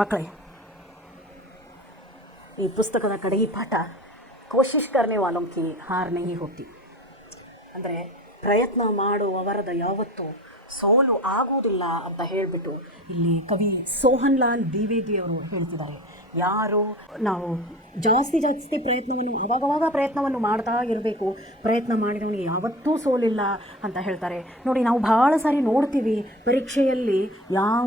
मकड़े ಈ ಪುಸ್ತಕದ ಕಡೆಗೆ ಪಾಠ ಕೋಶಿಶ್ ಕರ್ನೆ ವಾಲೋಂ ಕಿ ಹಾರ್ ನಹೀ ಹೋತಿ. ಅಂದರೆ ಪ್ರಯತ್ನ ಮಾಡುವವರದ ಯಾವತ್ತೂ ಸೋಲು ಆಗುವುದಿಲ್ಲ ಅಂತ ಹೇಳಿಬಿಟ್ಟು ಇಲ್ಲಿ ಕವಿ ಸೋಹನ್ ಲಾಲ್ ದ್ವಿವೇದಿಯವರು ಹೇಳ್ತಿದ್ದಾರೆ. ಯಾರು ನಾವು ಜಾಸ್ತಿ ಪ್ರಯತ್ನವನ್ನು ಅವಾಗವಾಗ ಪ್ರಯತ್ನವನ್ನು ಮಾಡ್ತಾ ಇರಬೇಕು, ಪ್ರಯತ್ನ ಮಾಡಿದವನಿಗೆ ಯಾವತ್ತೂ ಸೋಲಿಲ್ಲ ಅಂತ ಹೇಳ್ತಾರೆ. ನೋಡಿ, ನಾವು ಭಾಳ ಸಾರಿ ನೋಡ್ತೀವಿ ಪರೀಕ್ಷೆಯಲ್ಲಿ ಯಾವ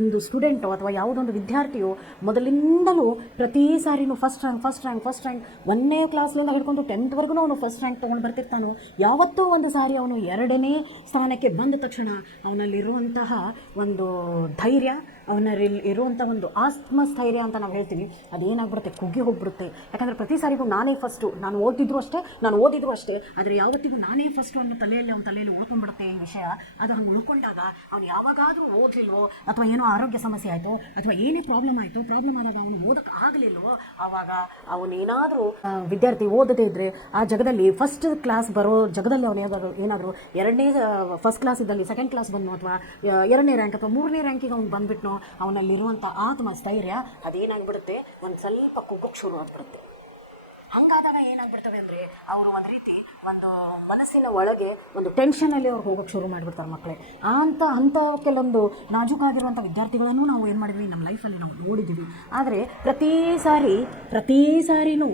ಒಂದು ಸ್ಟೂಡೆಂಟು ಅಥವಾ ಯಾವುದೊಂದು ವಿದ್ಯಾರ್ಥಿಯು ಮೊದಲಿಂದಲೂ ಪ್ರತಿ ಸಾರಿನೂ ಫಸ್ಟ್ ರ್ಯಾಂಕ್ ಒಂದನೇ ಕ್ಲಾಸ್ಲಿಂದ ಹಿಡ್ಕೊಂಡು 10th ಅವನು ಫಸ್ಟ್ ರ್ಯಾಂಕ್ ತೊಗೊಂಡು ಬರ್ತಿರ್ತಾನೋ, ಯಾವತ್ತೂ ಒಂದು ಸಾರಿ ಅವನು 2ನೇ ಸ್ಥಾನಕ್ಕೆ ಬಂದ ತಕ್ಷಣ ಅವನಲ್ಲಿರುವಂತಹ ಒಂದು ಧೈರ್ಯ, ಅವನಲ್ಲಿ ಇರುವಂಥ ಒಂದು ಆತ್ಮಸ್ಥೈರ್ಯ ಅಂತ ನಾವು ಹೇಳ್ತೀವಿ, ಅದೇನಾಗ್ಬಿಡುತ್ತೆ, ಕುಗ್ಗಿ ಹೋಗ್ಬಿಡುತ್ತೆ. ಯಾಕಂದರೆ ಪ್ರತಿ ಸಾರಿಗೂ ನಾನೇ ಫಸ್ಟು, ನಾನು ಓದಿದ್ರು ಅಷ್ಟೇ, ಆದರೆ ಯಾವತ್ತಿಗೂ ನಾನೇ ಫಸ್ಟು ಅನ್ನೋ ಅವನ ತಲೆಯಲ್ಲಿ ಉಳ್ಕೊಂಡ್ಬಿಡುತ್ತೆ ಈ ವಿಷಯ. ಅದು ಹಂಗೆ ಉಳ್ಕೊಂಡಾಗ ಅವನು ಯಾವಾಗಾದರೂ ಓದಲಿಲ್ವೋ ಅಥವಾ ಏನೋ ಆರೋಗ್ಯ ಸಮಸ್ಯೆ ಆಯಿತು ಅಥವಾ ಏನೇ ಪ್ರಾಬ್ಲಮ್ ಆದಾಗ ಅವನು ಓದಕ್ಕೆ ಆಗಲಿಲ್ವೋ, ಆವಾಗ ಅವನೇನಾದರೂ ವಿದ್ಯಾರ್ಥಿ ಓದದೇ ಇದ್ದರೆ ಆ ಜಗದಲ್ಲಿ ಫಸ್ಟ್ ಕ್ಲಾಸ್ ಬರೋ ಜಗದಲ್ಲಿ ಅವನು ಏನಾದರೂ ಫಸ್ಟ್ ಕ್ಲಾಸ್ ಇದ್ದಲ್ಲಿ ಸೆಕೆಂಡ್ ಕ್ಲಾಸ್ ಬಂದು ಅಥವಾ 2ನೇ ರ್ಯಾಂಕ್ ಅಥವಾ 3ನೇ ರ್ಯಾಂಕಿಗೆ ಅವ್ನು ಬಂದುಬಿಟ್ನೋ, ಅವನಲ್ಲಿರುವಂಥ ಆತ್ಮಸ್ಥೈರ್ಯ ಅದೇನಾಗ್ಬಿಡುತ್ತೆ, ಒಂದು ಸ್ವಲ್ಪ ಕುಗ್ಗೋಕ್ಕೆ ಶುರು ಆಗ್ಬಿಡುತ್ತೆ. ಹಾಗಾದಾಗ ಏನಾಗ್ಬಿಡ್ತವೆ ಅಂದರೆ ಅವರು ಒಂದು ರೀತಿ ಒಂದು ಮನಸ್ಸಿನ ಒಳಗೆ ಒಂದು ಟೆನ್ಷನಲ್ಲಿ ಅವ್ರು ಹೋಗೋಕ್ಕೆ ಶುರು ಮಾಡಿಬಿಡ್ತಾರೆ ಮಕ್ಕಳೇ. ಅಂಥ ಕೆಲವೊಂದು ನಾಜೂಕಾಗಿರುವಂಥ ವಿದ್ಯಾರ್ಥಿಗಳನ್ನು ನಾವು ಏನು ಮಾಡಿದ್ವಿ, ನಮ್ಮ ಲೈಫಲ್ಲಿ ನಾವು ನೋಡಿದ್ದೀವಿ. ಆದರೆ ಪ್ರತಿ ಸಾರಿನೂ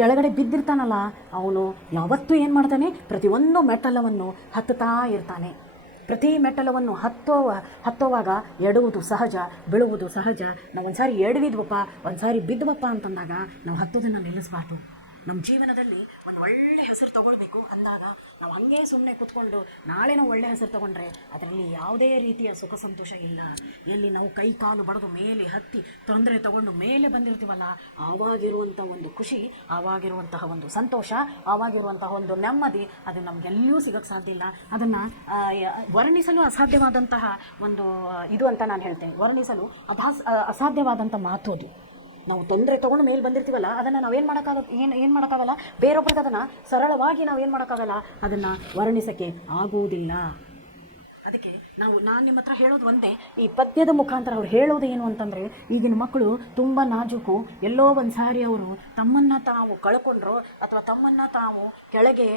ಕೆಳಗಡೆ ಬಿದ್ದಿರ್ತಾನಲ್ಲ, ಅವನು ಯಾವತ್ತೂ ಏನು ಮಾಡ್ತಾನೆ, ಪ್ರತಿಯೊಂದು ಮೆಟ್ಟಲವನ್ನು ಹತ್ತುತ್ತಾ ಇರ್ತಾನೆ. ಪ್ರತಿ ಮೆಟ್ಟಲವನ್ನು ಹತ್ತೋವಾಗ ಎಡುವುದು ಸಹಜ, ಬೀಳುವುದು ಸಹಜ. ನಾವು ಒಂದು ಸಾರಿ ಎಡವಿದ್ವಪ್ಪ, ಒಂದು ಸಾರಿ ಬಿದ್ವಪ್ಪ ಅಂತಂದಾಗ ನಾವು ಹತ್ತೋದನ್ನು ನಿಲ್ಲಿಸಬಾರ್ದು. ನಮ್ಮ ಜೀವನದಲ್ಲಿ ಒಂದು ಒಳ್ಳೆ ಹೆಸರು ತಗೊಳ್ಬೇಕು ಅಂದಾಗ ನಾವು ಹಾಗೇ ಸುಮ್ಮನೆ ಕೂತ್ಕೊಂಡು ನಾಳೆ ನಾವು ಒಳ್ಳೆ ಹೆಸರು ತಗೊಂಡ್ರೆ ಅದರಲ್ಲಿ ಯಾವುದೇ ರೀತಿಯ ಸುಖ ಸಂತೋಷ ಇಲ್ಲ. ಎಲ್ಲಿ ನಾವು ಕೈ ಕಾಲು ಬಡಿದು ಮೇಲೆ ಹತ್ತಿ ತೊಂದರೆ ತಗೊಂಡು ಮೇಲೆ ಬಂದಿರ್ತೀವಲ್ಲ, ಆವಾಗಿರುವಂಥ ಒಂದು ಖುಷಿ, ಆವಾಗಿರುವಂತಹ ಒಂದು ಸಂತೋಷ, ಆವಾಗಿರುವಂತಹ ಒಂದು ನೆಮ್ಮದಿ, ಅದು ನಮಗೆಲ್ಲೂ ಸಿಗೋಕ್ಕೆ ಸಾಧ್ಯ ಇಲ್ಲ. ಅದನ್ನು ವರ್ಣಿಸಲು ಅಸಾಧ್ಯವಾದಂತಹ ಒಂದು ಇದು ಅಂತ ನಾನು ಹೇಳ್ತೇನೆ. ವರ್ಣಿಸಲು ಅಸಾಧ್ಯವಾದಂಥ ಮಾತು ಅದು. ನಾವು ತೊಂದರೆ ತೊಗೊಂಡು ಮೇಲೆ ಬಂದಿರ್ತೀವಲ್ಲ, ಅದನ್ನು ನಾವೇನು ಮಾಡೋಕ್ಕಾಗಲ್ಲ, ಬೇರೊಬ್ಬರಿಗೆ ಅದನ್ನು ಸರಳವಾಗಿ ನಾವೇನು ಮಾಡೋಕ್ಕಾಗಲ್ಲ, ಅದನ್ನು ವರ್ಣಿಸೋಕ್ಕೆ ಆಗುವುದಿಲ್ಲ. ಅದಕ್ಕೆ ನಾನು ನಿಮ್ಮ ಹತ್ರ ಹೇಳೋದು ಒಂದೇ, ಈ ಪದ್ಯದ ಮುಖಾಂತರ ಅವ್ರು ಹೇಳೋದು ಏನು ಅಂತಂದರೆ, ಈಗಿನ ಮಕ್ಕಳು ತುಂಬ ನಾಜೂಕು. ಎಲ್ಲೋ ಒಂದು ಸಾರಿ ಅವರು ತಮ್ಮನ್ನು ತಾವು ಕಳ್ಕೊಂಡ್ರು ಅಥವಾ ತಮ್ಮನ್ನು ತಾವು ಕೆಳಗೆ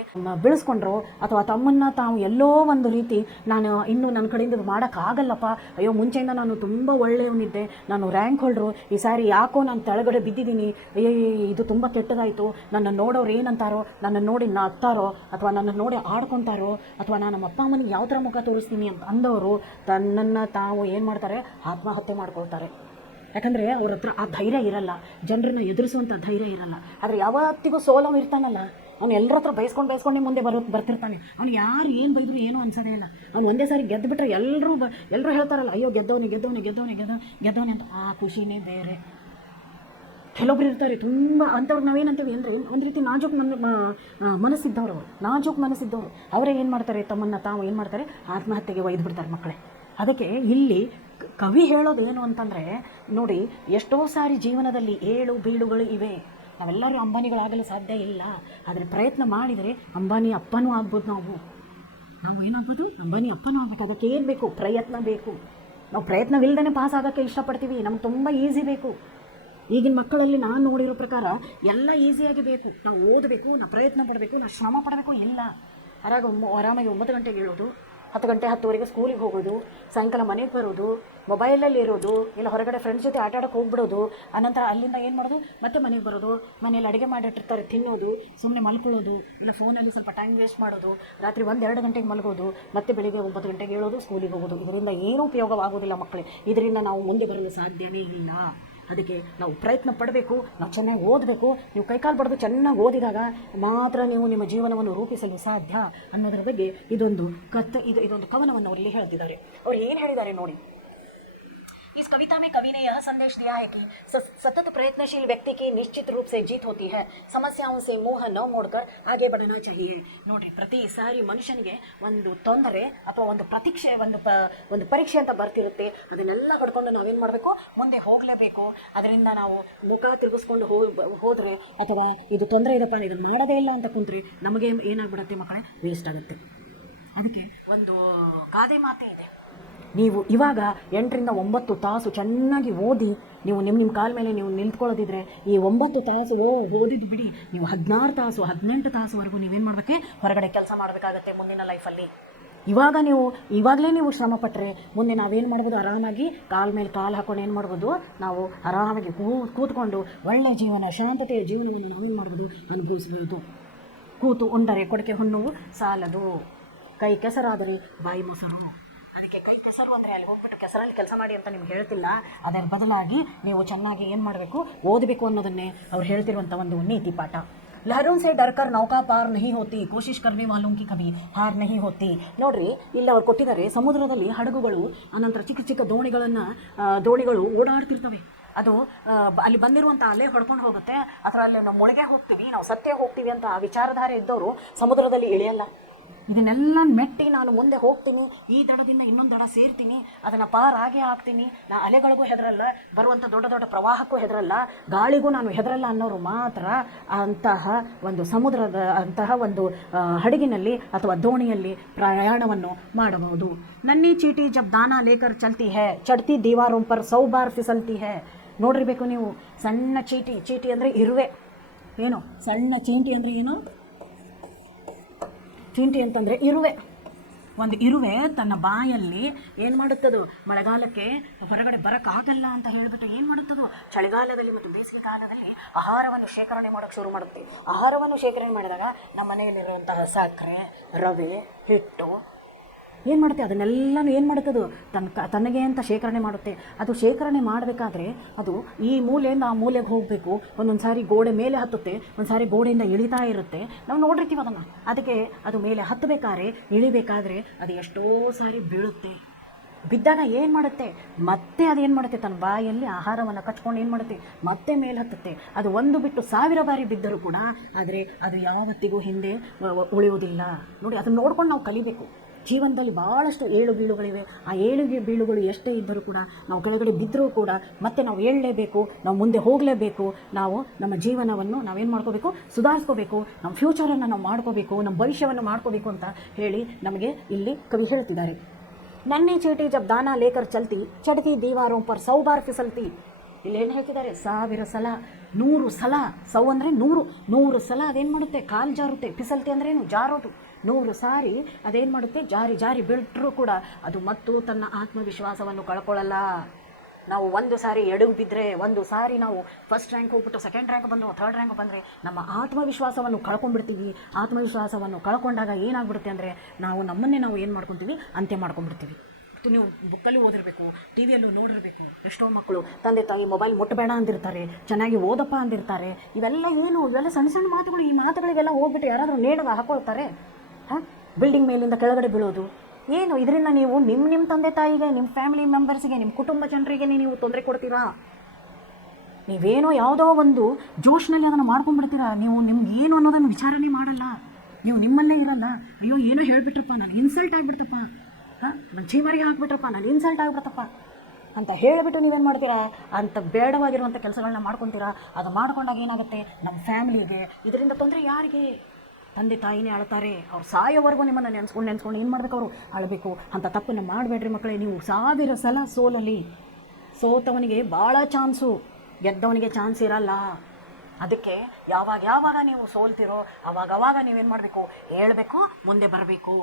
ಬೀಳಿಸ್ಕೊಂಡ್ರು ಅಥವಾ ತಮ್ಮನ್ನು ತಾವು ಎಲ್ಲೋ ಒಂದು ರೀತಿ ಇನ್ನೂ ನನ್ನ ಕಡೆಯಿಂದ ಇದು ಮಾಡೋಕ್ಕಾಗಲ್ಲಪ್ಪ, ಅಯ್ಯೋ ಮುಂಚೆಯಿಂದ ನಾನು ತುಂಬ ಒಳ್ಳೆಯವನಿದ್ದೆ, ನಾನು ರ್ಯಾಂಕ್ ಹೋಲ್ಡ್ರು, ಈ ಸಾರಿ ಯಾಕೋ ನಾನು ಕೆಳಗಡೆ ಬಿದ್ದಿದ್ದೀನಿ, ಇದು ತುಂಬ ಕೆಟ್ಟದಾಯಿತು, ನನ್ನ ನೋಡೋರು ಏನಂತಾರೋ, ನನ್ನ ನೋಡಿ ನಗ್ತಾರೋ ಅಥವಾ ನನ್ನ ನೋಡಿ ಆಡ್ಕೊತಾರೋ ಅಥವಾ ನಾನು ನಮ್ಮ ಅಪ್ಪ ಅಮ್ಮನಿಗೆ ಯಾವ ಥರ ಮುಖ ತೋರಿಸ್ತೀನಿ ಅಂತ ಅಂದವರು ತನ್ನನ್ನು ತಾವು ಏನು ಮಾಡ್ತಾರೆ, ಆತ್ಮಹತ್ಯೆ ಮಾಡ್ಕೊಳ್ತಾರೆ. ಯಾಕಂದರೆ ಅವ್ರ ಹತ್ರ ಆ ಧೈರ್ಯ ಇರಲ್ಲ, ಜನರನ್ನ ಎದುರಿಸುವಂಥ ಧೈರ್ಯ ಇರಲ್ಲ. ಆದರೆ ಯಾವತ್ತಿಗೂ ಸೋಲವ್ ಇರ್ತಾನಲ್ಲ, ಅವ್ನು ಎಲ್ಲರ ಹತ್ರ ಬೈಸ್ಕೊಂಡು ಮುಂದೆ ಬರ್ತಿರ್ತಾನೆ. ಅವ್ನು ಯಾರು ಏನು ಬೈದ್ರು ಏನೂ ಅನ್ಸೋದೇ ಇಲ್ಲ. ಅವ್ನು ಒಂದೇ ಸಾರಿ ಗೆದ್ದುಬಿಟ್ರೆ ಎಲ್ಲರೂ ಹೇಳ್ತಾರಲ್ಲ, ಅಯ್ಯೋ ಗೆದ್ದವನೇ ಅಂತ. ಆ ಖುಷಿನೇ ಬೇರೆ. ಕೆಲವೊಬ್ರು ಇರ್ತಾರೆ ತುಂಬ ಅಂಥವ್ರು ನಾವೇನಂತೀವಿ ಅಂದರೆ ಒಂದು ರೀತಿ ನಾಜೂಕ್ ಮನಸ್ಸಿದ್ದವರು ಅವರೇ ಏನು ಮಾಡ್ತಾರೆ, ತಮ್ಮನ್ನು ತಾವು ಏನು ಮಾಡ್ತಾರೆ, ಆತ್ಮಹತ್ಯೆಗೆ ಒಯ್ದು ಬಿಡ್ತಾರೆ ಮಕ್ಕಳೇ. ಅದಕ್ಕೆ ಇಲ್ಲಿ ಕವಿ ಹೇಳೋದು ಏನು ಅಂತಂದರೆ, ನೋಡಿ, ಎಷ್ಟೋ ಸಾರಿ ಜೀವನದಲ್ಲಿ ಏಳು ಬೀಳುಗಳು ಇವೆ. ನಾವೆಲ್ಲರೂ ಅಂಬಾನಿಗಳಾಗಲು ಸಾಧ್ಯ ಇಲ್ಲ, ಆದರೆ ಪ್ರಯತ್ನ ಮಾಡಿದರೆ ಅಂಬಾನಿ ಅಪ್ಪನೂ ಆಗ್ಬೋದು. ನಾವು ಏನಾಗ್ಬೋದು, ಅಂಬಾನಿ ಅಪ್ಪನೂ ಆಗ್ಬೇಕು. ಅದಕ್ಕೆ ಏನು ಬೇಕು, ಪ್ರಯತ್ನ ಬೇಕು. ನಾವು ಪ್ರಯತ್ನವಿಲ್ಲದೇ ಪಾಸ್ ಆಗೋಕ್ಕೆ ಇಷ್ಟಪಡ್ತೀವಿ, ನಮ್ಗೆ ತುಂಬ ಈಸಿ ಬೇಕು. ಈಗಿನ ಮಕ್ಕಳಲ್ಲಿ ನಾನು ನೋಡಿರೋ ಪ್ರಕಾರ ಎಲ್ಲ ಈಸಿಯಾಗಿ ಬೇಕು. ನಾವು ಓದಬೇಕು, ನಾವು ಪ್ರಯತ್ನ ಪಡಬೇಕು, ನಾವು ಶ್ರಮ ಪಡಬೇಕು ಇಲ್ಲ. ಆರಾಮಾಗಿ 9 ಗಂಟೆಗೆ ಹೇಳೋದು, 10 ಗಂಟೆ 10ವರೆಗೆ ಸ್ಕೂಲಿಗೆ ಹೋಗೋದು, ಸಾಯಂಕಾಲ ಮನೆಗೆ ಬರೋದು, ಮೊಬೈಲಲ್ಲಿ ಇರೋದು, ಇಲ್ಲ ಹೊರಗಡೆ ಫ್ರೆಂಡ್ಸ್ ಜೊತೆ ಆಟ ಆಡೋಕ್ಕೆ ಹೋಗ್ಬಿಡೋದು, ಆನಂತರ ಅಲ್ಲಿಂದ ಏನು ಮಾಡೋದು, ಮತ್ತೆ ಮನೆಗೆ ಬರೋದು, ಮನೇಲಿ ಅಡುಗೆ ಮಾಡಿಟ್ಟಿರ್ತಾರೆ ತಿನ್ನೋದು, ಸುಮ್ಮನೆ ಮಲ್ಕೊಳ್ಳೋದು, ಇಲ್ಲ ಫೋನಲ್ಲಿ ಸ್ವಲ್ಪ ಟೈಮ್ ವೇಸ್ಟ್ ಮಾಡೋದು, ರಾತ್ರಿ 1-2 ಗಂಟೆಗೆ ಮಲಗೋದು, ಮತ್ತೆ ಬೆಳಿಗ್ಗೆ 9 ಗಂಟೆಗೆ ಹೇಳೋದು, ಸ್ಕೂಲಿಗೆ ಹೋಗೋದು. ಇದರಿಂದ ಏನೂ ಉಪಯೋಗವಾಗೋದಿಲ್ಲ ಮಕ್ಕಳೇ. ಇದರಿಂದ ನಾವು ಮುಂದೆ ಬರಲು ಸಾಧ್ಯವೇ ಇಲ್ಲ. ಅದಕ್ಕೆ ನಾವು ಪ್ರಯತ್ನ ಪಡಬೇಕು, ನಾವು ಚೆನ್ನಾಗಿ ಓದಬೇಕು. ನೀವು ಕೈಕಾಲು ಬಡ್ದು ಚೆನ್ನಾಗಿ ಓದಿದಾಗ ಮಾತ್ರ ನೀವು ನಿಮ್ಮ ಜೀವನವನ್ನು ರೂಪಿಸಲು ಸಾಧ್ಯ ಅನ್ನೋದರ ಬಗ್ಗೆ ಇದೊಂದು ಕವನವನ್ನು ಅವರಲ್ಲಿ ಹೇಳ್ತಿದ್ದಾರೆ. ಅವ್ರು ಏನು ಹೇಳಿದ್ದಾರೆ ನೋಡಿ. इस कविता में कवि ने यह संदेश दिया है कि सतत प्रयत्नशील व्यक्ति की निश्चित रूप से जीत होती है, समस्याओं से मुंह न मोड़कर आगे बढ़ना चाहिए. ನೋಡಿ, ಪ್ರತಿ ಸಾರಿ ಮನುಷ್ಯನಿಗೆ ಒಂದು ತೊಂದರೆ ಅಥವಾ ಒಂದು ಪ್ರತೀಕ್ಷೆ ಒಂದು ಪರೀಕ್ಷೆ ಅಂತ ಬರ್ತಿರುತ್ತೆ. ಅದನ್ನೆಲ್ಲ ಹೊಡ್ಕೊಂಡು ನಾವೇನು ಮಾಡಬೇಕು, ಮುಂದೆ ಹೋಗಲೇಬೇಕು. ಅದರಿಂದ ನಾವು ಮುಖ ತಿರುಗಿಸ್ಕೊಂಡು ಹೋದರೆ ಅಥವಾ ಇದು ತೊಂದರೆ ಇದಪ್ಪ, ಇದನ್ನು ಮಾಡೋದೇ ಇಲ್ಲ ಅಂತ ಕುಂತ್ರೆ ನಮಗೆ ಏನಾಗ್ಬಿಡುತ್ತೆ ಮಕ್ಕಳೇ, ವೇಸ್ಟ್ ಆಗುತ್ತೆ. ಅದಕ್ಕೆ ಒಂದು ಗಾದೆ ಮಾತೇ ಇದೆ, ನೀವು ಇವಾಗ 8ರಿಂದ 9 ತಾಸು ಚೆನ್ನಾಗಿ ಓದಿ ನೀವು ನಿಮ್ಮ ಕಾಲ ಮೇಲೆ ನೀವು ನಿಂತ್ಕೊಳ್ಳೋದಿದ್ರೆ ಈ 9 ತಾಸು ಓದಿದ್ದು ಬಿಡಿ, ನೀವು 16 ತಾಸು 18 ತಾಸುವರೆಗೂ ನೀವೇನು ಮಾಡಬೇಕು, ಹೊರಗಡೆ ಕೆಲಸ ಮಾಡಬೇಕಾಗತ್ತೆ ಮುಂದಿನ ಲೈಫಲ್ಲಿ. ಇವಾಗಲೇ ನೀವು ಶ್ರಮ ಪಟ್ಟರೆ ಮುಂದೆ ನಾವೇನು ಮಾಡ್ಬೋದು, ಆರಾಮಾಗಿ ಕಾಲ ಮೇಲೆ ಕಾಲು ಹಾಕೊಂಡು ಏನು ಮಾಡ್ಬೋದು, ನಾವು ಆರಾಮಾಗಿ ಕೂತ್ಕೊಂಡು ಒಳ್ಳೆಯ ಜೀವನ, ಶಾಂತತೆಯ ಜೀವನವನ್ನು ನಾವೇನು ಮಾಡ್ಬೋದು, ಅನುಭವಿಸ್ಬೋದು. ಕೂತು ಉಂಡರೆ ಕೊಡಕೆ ಹುಣ್ಣುವು ಸಾಲದು, ಕೈ ಕೆಸರಾದರೆ ಬಾಯಿ ಮೊಸರು. ಅದಕ್ಕೆ ಕೈ ಕೆಸರು ಅಂದರೆ ಅಲ್ಲಿ ಹೋಗ್ಬಿಟ್ಟು ಕೆಸರಲ್ಲಿ ಕೆಲಸ ಮಾಡಿ ಅಂತ ನಿಮ್ಗೆ ಹೇಳ್ತಿಲ್ಲ, ಅದರ ಬದಲಾಗಿ ನೀವು ಚೆನ್ನಾಗಿ ಏನು ಮಾಡಬೇಕು, ಓದಬೇಕು ಅನ್ನೋದನ್ನೇ ಅವ್ರು ಹೇಳ್ತಿರುವಂಥ ಒಂದು ನೀತಿ ಪಾಠ. ಲಹರೋं से डरकर नौका पार नहीं होती, कोशिश करने वालों की कभी हार नहीं होती. ನೋಡ್ರಿ, ಇಲ್ಲಿ ಅವ್ರು ಕೊಟ್ಟಿದ್ದಾರೆ, ಸಮುದ್ರದಲ್ಲಿ ಹಡಗುಗಳು ಅನಂತರ ಚಿಕ್ಕ ಚಿಕ್ಕ ದೋಣಿಗಳು ಓಡಾಡ್ತಿರ್ತವೆ. ಅದು ಅಲ್ಲಿ ಬಂದಿರುವಂಥ ಅಲೆ ಹೊಡ್ಕೊಂಡು ಹೋಗುತ್ತೆ, ಅದರಲ್ಲಿ ನಾವು ಮುಳುಗೆ ಹೋಗ್ತೀವಿ, ನಾವು ಸತ್ತೇ ಹೋಗ್ತೀವಿ ಅಂತ ಆ ವಿಚಾರಧಾರೆ ಇದ್ದವರು ಸಮುದ್ರದಲ್ಲಿ ಇಳಿಯಲ್ಲ. ಇದನ್ನೆಲ್ಲ ಮೆಟ್ಟಿ ನಾನು ಮುಂದೆ ಹೋಗ್ತೀನಿ, ಈ ದಡದಿಂದ ಇನ್ನೊಂದು ದಡ ಸೇರ್ತೀನಿ, ಅದನ್ನು ಪಾರಾಗೇ ಆಗ್ತೀನಿ, ನಾ ಅಲೆಗಳಿಗೂ ಹೆದರಲ್ಲ, ಬರುವಂಥ ದೊಡ್ಡ ದೊಡ್ಡ ಪ್ರವಾಹಕ್ಕೂ ಹೆದರಲ್ಲ, ಗಾಳಿಗೂ ನಾನು ಹೆದರಲ್ಲ ಅನ್ನೋರು ಮಾತ್ರ ಅಂತಹ ಒಂದು ಹಡಗಿನಲ್ಲಿ ಅಥವಾ ದೋಣಿಯಲ್ಲಿ ಪ್ರಯಾಣವನ್ನು ಮಾಡಬಹುದು. ನನ್ನಿ ಚೀಟಿ ಜಬ್ ದಾನಾ ಲೇಕರ್ ಚಲ್ತಿ ಹೈ, ಚಡ್ತಿ ದೀವಾರೋಂ ಪರ್ 100 ಬಾರ್ ಫಿಸಲ್ತಿ ಹೈ. ನೋಡಿರ್ಬೇಕು ನೀವು, ಸಣ್ಣ ಚೀಟಿ ಅಂದರೆ ಇರುವೆ. ಏನು ಸಣ್ಣ ಚೀಂಟಿ ಅಂದರೆ ಏನು? ಚೀಂಟಿ ಅಂತಂದರೆ ಇರುವೆ. ಒಂದು ಇರುವೆ ತನ್ನ ಬಾಯಲ್ಲಿ ಏನು ಮಾಡುತ್ತದು, ಮಳೆಗಾಲಕ್ಕೆ ಹೊರಗಡೆ ಬರೋಕ್ಕಾಗಲ್ಲ ಅಂತ ಹೇಳಿಬಿಟ್ಟು ಏನು ಮಾಡುತ್ತದು, ಚಳಿಗಾಲದಲ್ಲಿ ಮತ್ತು ಬೇಸಿಗೆ ಕಾಲದಲ್ಲಿ ಆಹಾರವನ್ನು ಶೇಖರಣೆ ಮಾಡೋಕ್ಕೆ ಶುರು ಮಾಡುತ್ತೆ. ಆಹಾರವನ್ನು ಶೇಖರಣೆ ಮಾಡಿದಾಗ ನಮ್ಮ ಮನೆಯಲ್ಲಿರುವಂತಹ ಸಕ್ಕರೆ, ರವೆ, ಹಿಟ್ಟು ಏನು ಮಾಡುತ್ತೆ, ಅದನ್ನೆಲ್ಲನೂ ಏನು ಮಾಡುತ್ತದು ತನಗೆ ಅಂತ ಶೇಖರಣೆ ಮಾಡುತ್ತೆ. ಅದು ಶೇಖರಣೆ ಮಾಡಬೇಕಾದ್ರೆ ಅದು ಈ ಮೂಲೆಯಿಂದ ಆ ಮೂಲೆಗೆ ಹೋಗಬೇಕು. ಒಂದೊಂದು ಸಾರಿ ಗೋಡೆ ಮೇಲೆ ಹತ್ತುತ್ತೆ, ಒಂದು ಸಾರಿ ಗೋಡೆಯಿಂದ ಇಳಿತಾ ಇರುತ್ತೆ. ನಾವು ನೋಡಿರ್ತೀವಿ ಅದನ್ನು. ಅದಕ್ಕೆ ಅದು ಮೇಲೆ ಇಳಿಬೇಕಾದ್ರೆ ಅದು ಎಷ್ಟೋ ಸಾರಿ ಬೀಳುತ್ತೆ. ಬಿದ್ದಾಗ ಏನು ಮಾಡುತ್ತೆ, ಮತ್ತೆ ಅದೇನು ಮಾಡುತ್ತೆ, ತನ್ನ ಬಾಯಲ್ಲಿ ಆಹಾರವನ್ನು ಕಚ್ಕೊಂಡು ಏನು ಮಾಡುತ್ತೆ, ಮತ್ತೆ ಮೇಲೆ ಹತ್ತುತ್ತೆ. ಅದು ಒಂದು ಬಿಟ್ಟು 1000 ಬಾರಿ ಬಿದ್ದರೂ ಕೂಡ ಆದರೆ ಅದು ಯಾವತ್ತಿಗೂ ಹಿಂದೆ ಉಳಿಯುವುದಿಲ್ಲ. ನೋಡಿ, ಅದನ್ನು ನೋಡ್ಕೊಂಡು ನಾವು ಕಲಿಬೇಕು. ಜೀವನದಲ್ಲಿ ಭಾಳಷ್ಟು ಏಳು ಬೀಳುಗಳಿವೆ. ಆ ಏಳು ಬೀಳುಗಳು ಎಷ್ಟೇ ಇದ್ದರೂ ಕೂಡ ನಾವು ಕೆಳಗಡೆ ಬಿದ್ದರೂ ಕೂಡ ಮತ್ತೆ ನಾವು ಏಳಲೇಬೇಕು, ನಾವು ಮುಂದೆ ಹೋಗಲೇಬೇಕು. ನಾವು ನಮ್ಮ ಜೀವನವನ್ನು ನಾವೇನು ಮಾಡ್ಕೋಬೇಕು, ಸುಧಾರಿಸ್ಕೋಬೇಕು, ನಮ್ಮ ಫ್ಯೂಚರನ್ನು ನಾವು ಮಾಡ್ಕೋಬೇಕು, ನಮ್ಮ ಭವಿಷ್ಯವನ್ನು ಮಾಡ್ಕೋಬೇಕು ಅಂತ ಹೇಳಿ ನಮಗೆ ಇಲ್ಲಿ ಕವಿ ಹೇಳ್ತಿದ್ದಾರೆ. ನನ್ನೇ ಚೀಟಿ ಜಬ್ ದಾನಾ ಲೇಕರ್ ಚಲ್ತಿ, ಚಡ್ತಿ ದೀವಾರೋಂ ಪರ್ 100 ಬಾರ್ ಫಿಸಲ್ತಿ. ಇಲ್ಲಿ ಏನು ಹೇಳ್ತಿದ್ದಾರೆ, 1000 ಸಲ, 100 ಸಲ. 100 ಅಂದರೆ 100 ಸಲ ಅದೇನು ಮಾಡುತ್ತೆ, ಕಾಲು ಜಾರುತ್ತೆ. ಫಿಸಲ್ತಿ ಅಂದರೆ ಏನು, ಜಾರೋದು. 100 ಸಾರಿ ಅದೇನು ಮಾಡುತ್ತೆ, ಜಾರಿ ಬೀಳ್ತರೂ ಕೂಡ ಅದು ಮತ್ತು ತನ್ನ ಆತ್ಮವಿಶ್ವಾಸವನ್ನು ಕಳ್ಕೊಳ್ಳಲ್ಲ. ನಾವು ಒಂದು ಸಾರಿ ಎಡವು ಬಿದ್ದರೆ, ಒಂದು ಸಾರಿ ನಾವು ಫಸ್ಟ್ ರ್ಯಾಂಕ್ ಹೋಗ್ಬಿಟ್ಟು ಸೆಕೆಂಡ್ ರ್ಯಾಂಕ್ ಬಂದು ಥರ್ಡ್ ರ್ಯಾಂಕ್ ಬಂದರೆ ನಮ್ಮ ಆತ್ಮವಿಶ್ವಾಸವನ್ನು ಕಳ್ಕೊಂಡ್ಬಿಡ್ತೀವಿ. ಆತ್ಮವಿಶ್ವಾಸವನ್ನು ಕಳ್ಕೊಂಡಾಗ ಏನಾಗ್ಬಿಡುತ್ತೆ ಅಂದರೆ ನಮ್ಮನ್ನೇ ನಾವು ಏನು ಮಾಡ್ಕೊತೀವಿ, ಅಂತ್ಯ ಮಾಡ್ಕೊಂಡ್ಬಿಡ್ತೀವಿ. ನೀವು ಬುಕ್ಕಲ್ಲಿ ಓದಿರಬೇಕು, ಟಿ ವಿಯಲ್ಲೂ ನೋಡಿರಬೇಕು. ಎಷ್ಟೋ ಮಕ್ಕಳು ತಂದೆ ತಾಯಿ ಮೊಬೈಲ್ ಮುಟ್ಟಬೇಡ ಅಂದಿರ್ತಾರೆ, ಚೆನ್ನಾಗಿ ಓದಪ್ಪ ಅಂದಿರ್ತಾರೆ. ಇವೆಲ್ಲ ಸಣ್ಣ ಮಾತುಗಳು. ಈ ಮಾತುಗಳಿಗೆಲ್ಲ ಹೋಗ್ಬಿಟ್ಟು ಯಾರಾದರೂ ನೇಣು ಹಾಕೊಳ್ತಾರೆ. ಬಿಲ್ಡಿಂಗ್ ಮೇಲಿಂದ ಕೆಳಗಡೆ ಬೀಳೋದು ಏನು? ಇದರಿಂದ ನೀವು ನಿಮ್ಮ ತಂದೆ ತಾಯಿಗೆ, ನಿಮ್ಮ ಫ್ಯಾಮಿಲಿ ಮೆಂಬರ್ಸ್ಗೆ, ನಿಮ್ಮ ಕುಟುಂಬ ಜನರಿಗೆ ನೀವು ತೊಂದರೆ ಕೊಡ್ತೀರಾ? ನೀವೇನೋ ಯಾವುದೋ ಒಂದು ಜೋಶ್ನಲ್ಲಿ ಅದನ್ನು ಮಾಡ್ಕೊಂಡ್ಬಿಡ್ತೀರಾ. ನೀವು ನಿಮ್ಗೆ ಏನು ಅನ್ನೋದನ್ನು ವಿಚಾರಣೆ ಮಾಡಲ್ಲ. ನೀವು ನಿಮ್ಮಲ್ಲೇ ಇರಲ್ಲ. ಅಯ್ಯೋ ಏನೋ ಹೇಳಿಬಿಟ್ರಪ್ಪ, ನಾನು ಇನ್ಸಲ್ಟ್ ಆಗಿಬಿಡ್ತಪ್ಪ, ನಾನು ಚೀಮರಿಗೆ ಹಾಕ್ಬಿಟ್ರಪ್ಪ, ನಾನು ಇನ್ಸಲ್ಟ್ ಆಗಿಬಿಡ್ತಪ್ಪ ಅಂತ ಹೇಳಿಬಿಟ್ಟು ನೀವೇನು ಮಾಡ್ತೀರಾ, ಅಂಥ ಬೇಡವಾಗಿರುವಂಥ ಕೆಲಸಗಳನ್ನ ಮಾಡ್ಕೊತೀರಾ. ಅದು ಮಾಡ್ಕೊಂಡಾಗ ಏನಾಗುತ್ತೆ, ನಮ್ಮ ಫ್ಯಾಮಿಲಿಗೆ ಇದರಿಂದ ತೊಂದರೆ ಯಾರಿಗೆ? ತಂದೆ ತಾಯಿನೇ ಅಳ್ತಾರೆ. ಅವ್ರು ಸಾಯೋವರೆಗೂ ನಿಮ್ಮನ್ನು ನೆನೆಸ್ಕೊಂಡು ಏನು ಮಾಡಬೇಕು, ಅವರು ಅಳಬೇಕು. ಅಂಥ ತಪ್ಪನ್ನು ಮಾಡಬೇಡ್ರಿ ಮಕ್ಕಳೇ. ನೀವು 1000 ಸಲ ಸೋಲಲಿ, ಸೋತವನಿಗೆ ಭಾಳ ಚಾನ್ಸು, ಗೆದ್ದವನಿಗೆ ಚಾನ್ಸ್ ಇರಲ್ಲ. ಅದಕ್ಕೆ ಯಾವಾಗ ನೀವು ಸೋಲ್ತಿರೋ ಅವಾಗ ನೀವೇನು ಮಾಡಬೇಕು, ಹೇಳ್ಬೇಕು, ಮುಂದೆ ಬರಬೇಕು.